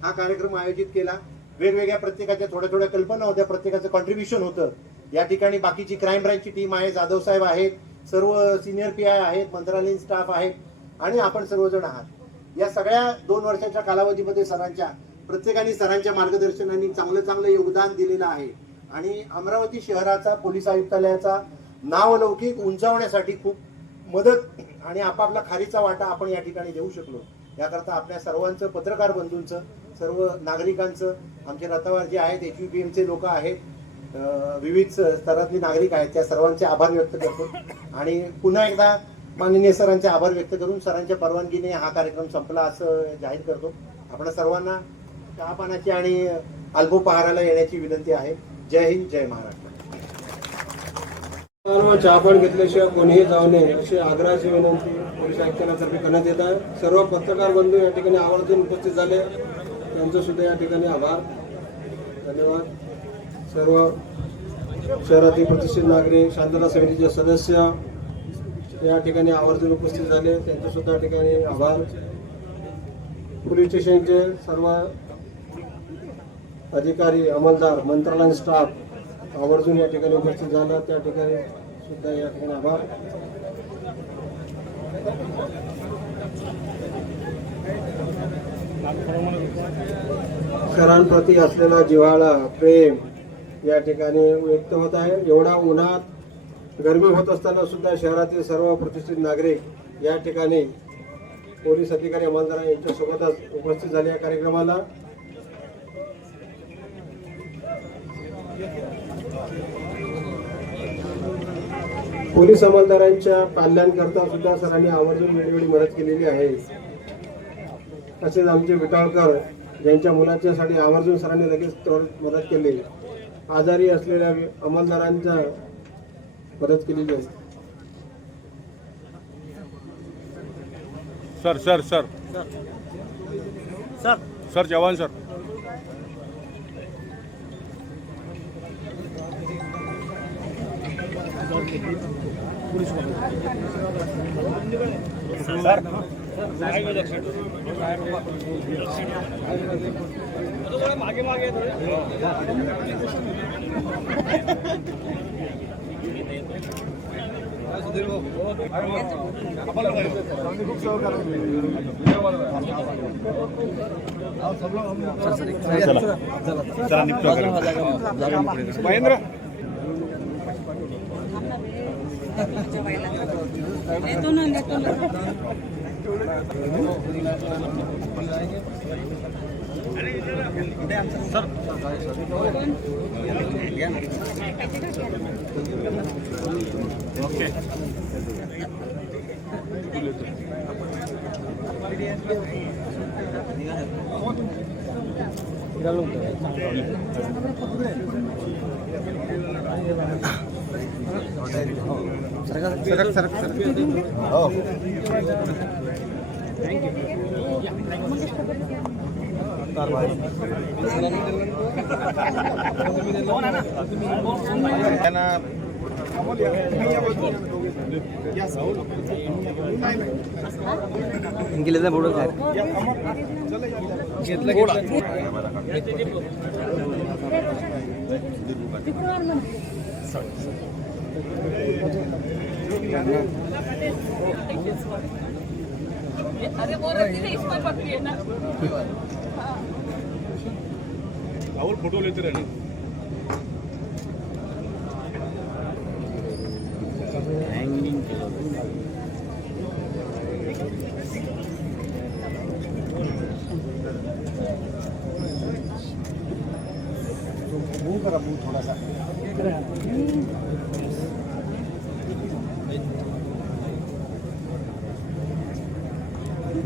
हा कार्यक्रम आयोजित केला. वेगवेगळ्या प्रत्येकाच्या थोड्या थोड्या कल्पना होत्या, प्रत्येकाचं कॉन्ट्रीब्युशन होतं. या ठिकाणी बाकीची क्राईम ब्रांचची टीम आहे, जाधव साहेब आहेत, सर्व सिनियर PI आहेत, मंत्रालयीन स्टाफ आहेत आणि आपण सर्वजण आहात. या सगळ्या 2 वर्षाच्या कालावधीमध्ये प्रत्येकाने सरांच्या मार्गदर्शनाने चांगलं योगदान दिलेलं आहे आणि अमरावती शहराचा पोलीस आयुक्तालयाचा नावलौकिक उंचावण्यासाठी खूप मदत आणि आपापला खारीचा वाटा आपण या ठिकाणी देऊ शकलो. याकरता आपल्या सर्वांचं, पत्रकार बंधूंचं, सर्व नागरिकांचं, आमचे रथावर जे आहेत, HVPMचे लोक आहेत, विविध स्तरातले नागरिक आहेत, त्या सर्वांचे आभार व्यक्त करतो. आणि पुन्हा एकदा माननीय सरांचे आभार व्यक्त करून सरांच्या परवानगीने हा कार्यक्रम संपला असं जाहीर करतो. आपण सर्वांना चहापानाची आणि अल्पोपहाराला येण्याची विनंती आहे. जय हिंद, जय महाराष्ट्र. चहापान घेतल्याशिवाय कोणीही जाऊ नये अशी आग्रहाची विनंती पोलीस आयुक्तांतर्फे करण्यात येत आहे. सर्व पत्रकार बंधू या ठिकाणी आवर्जून उपस्थित झाले, त्यांचं सुद्धा या ठिकाणी आभार, धन्यवाद. सर्व शहरातील प्रतिष्ठित नागरिक, शांतता समितीचे सदस्य या ठिकाणी आवर्जून उपस्थित झाले, त्यांचं सुद्धा या ठिकाणी आभार. पोलीस स्टेशनचे सर्व अधिकारी, अंमलदार, मंत्रालयीन स्टाफ आवर्जून या ठिकाणी उपस्थित झाला त्या ठिकाणी सुद्धा या ठिकाणी आभार. सरांप्रती असलेला जिव्हाळा प्रेम या ठिकाणी व्यक्त होत आहे. एवढा उन्हात गरमी होत असताना सुद्धा शहरातील सर्व प्रतिष्ठित नागरिक या ठिकाणी पोलीस अधिकारी अंमलदार यांच्यासोबतच उपस्थित झाले या कार्यक्रमाला. पोलीस अंमलदारांच्या कल्याणकरता सुद्धा सरांनी आवर्जून वेळोवेळी मदत केलेली आहे. तसेच आमचे विटाळकर ज्यांच्या मुलाच्यासाठी आवर्जून सरांनी लगेच मदत केली. आजारी असलेल्या अंमलदारांच्या मदत केलेली आहे. Sir sir sir sir sir जवान सर मागे मागे महेंद्र येतो ना येतो ना. इंग्लिश बोलत आहे अरे बोल रही इसमें पकड़ी है ना. राहुल फोटो लेते रहना.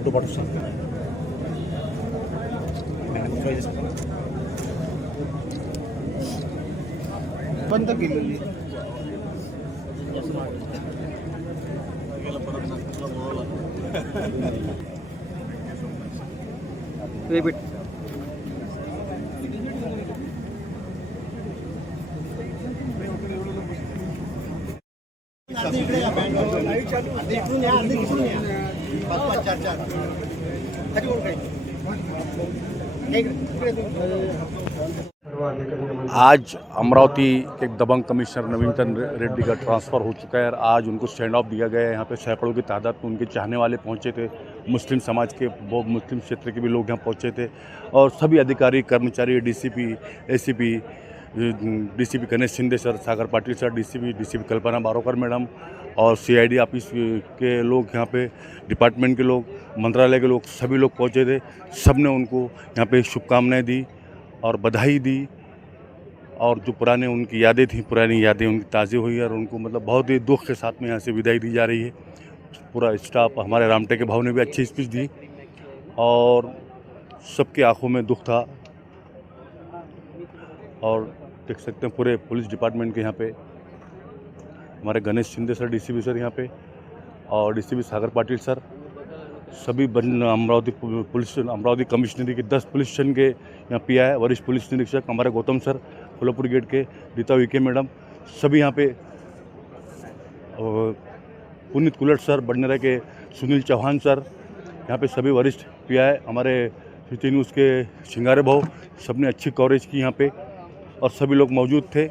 थोड़ा सा बंद केलेली आज अमरावती के दबंग कमिश्नर नवीनचंद रेड्डी का ट्रांसफ़र हो चुका है और आज उनको स्टैंड ऑफ दिया गया है. यहाँ पे सैकड़ों की तादाद में उनके चाहने वाले पहुँचे थे. मुस्लिम समाज के बहुत मुस्लिम क्षेत्र के भी लोग यहाँ पहुँचे थे और सभी अधिकारी कर्मचारी DCP ACP DCP Ganesh Shinde sir, Sagar Patil sir, DCP Kalpana Barokar madam और सीआईडी ऑफिस के लोग यहाँ पे, डिपार्टमेंट के लोग, मंत्रालय के लोग, सभी लोग पहुँचे थे. सब ने उनको यहाँ पे शुभकामनाएँ दी और बधाई दी और जो पुराने उनकी यादें थी, पुरानी यादें उनकी ताज़ी हुई और उनको मतलब बहुत ही दुख के साथ में यहाँ से विदाई दी जा रही है. पूरा स्टाफ, हमारे रामटेक के भाव ने भी अच्छी स्पीच दी और सबकी आंखों में दुख था. और देख सकते हैं पूरे पुलिस डिपार्टमेंट के यहाँ पे हमारे Ganesh Shinde sir, DCP sir यहाँ पे और डीसीपी सागर पाटिल सर, सभी अमरावती कमिश्नरी के 10 पुलिस स्टेशन के यहाँ पीआई है, वरिष्ठ पुलिस निरीक्षक हमारे गौतम सर, कोल्हापुर गेट के रीता विके मैडम, सभी यहाँ पे, पुनीत कुलट सर, बडनेरा के सुनील चौहान सर, यहाँ पे सभी वरिष्ठ पीआई, हमारे सिटी न्यूज़ के शिंगारे भाव, सब ने अच्छी कवरेज की यहाँ पे और सभी लोग मौजूद थे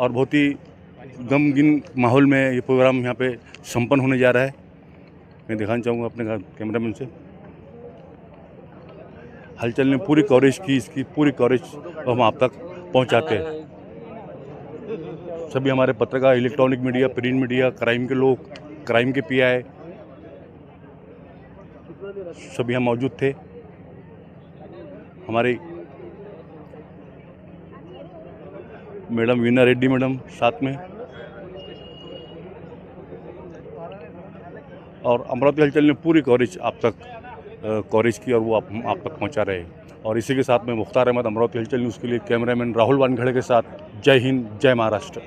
और बहुत ही गमगीन माहौल में ये प्रोग्राम यहाँ पे संपन्न होने जा रहा है। मैं दिखाना चाहूँगा अपने कैमरामैन से। हलचल ने पूरी कवरेज की, इसकी पूरी कवरेज हम आप तक पहुँचाते हैं। सभी हमारे पत्रकार, electronic media, print media, crime के लोग, क्राइम के पीआई सभी यहाँ मौजूद थे। हमारी मैडम वीना रेड्डी मैडम साथ में, और अमरावती हलचल ने पूरी कवरेज आप तक कवरेज की और वो आप तक पहुंचा रहे हैं। और इसी के साथ में मुख्तार अहमद, अमरावती हलचल न्यूज़ के लिए कैमरामैन राहुल वानखेड़े के साथ, जय हिंद, जय महाराष्ट्र।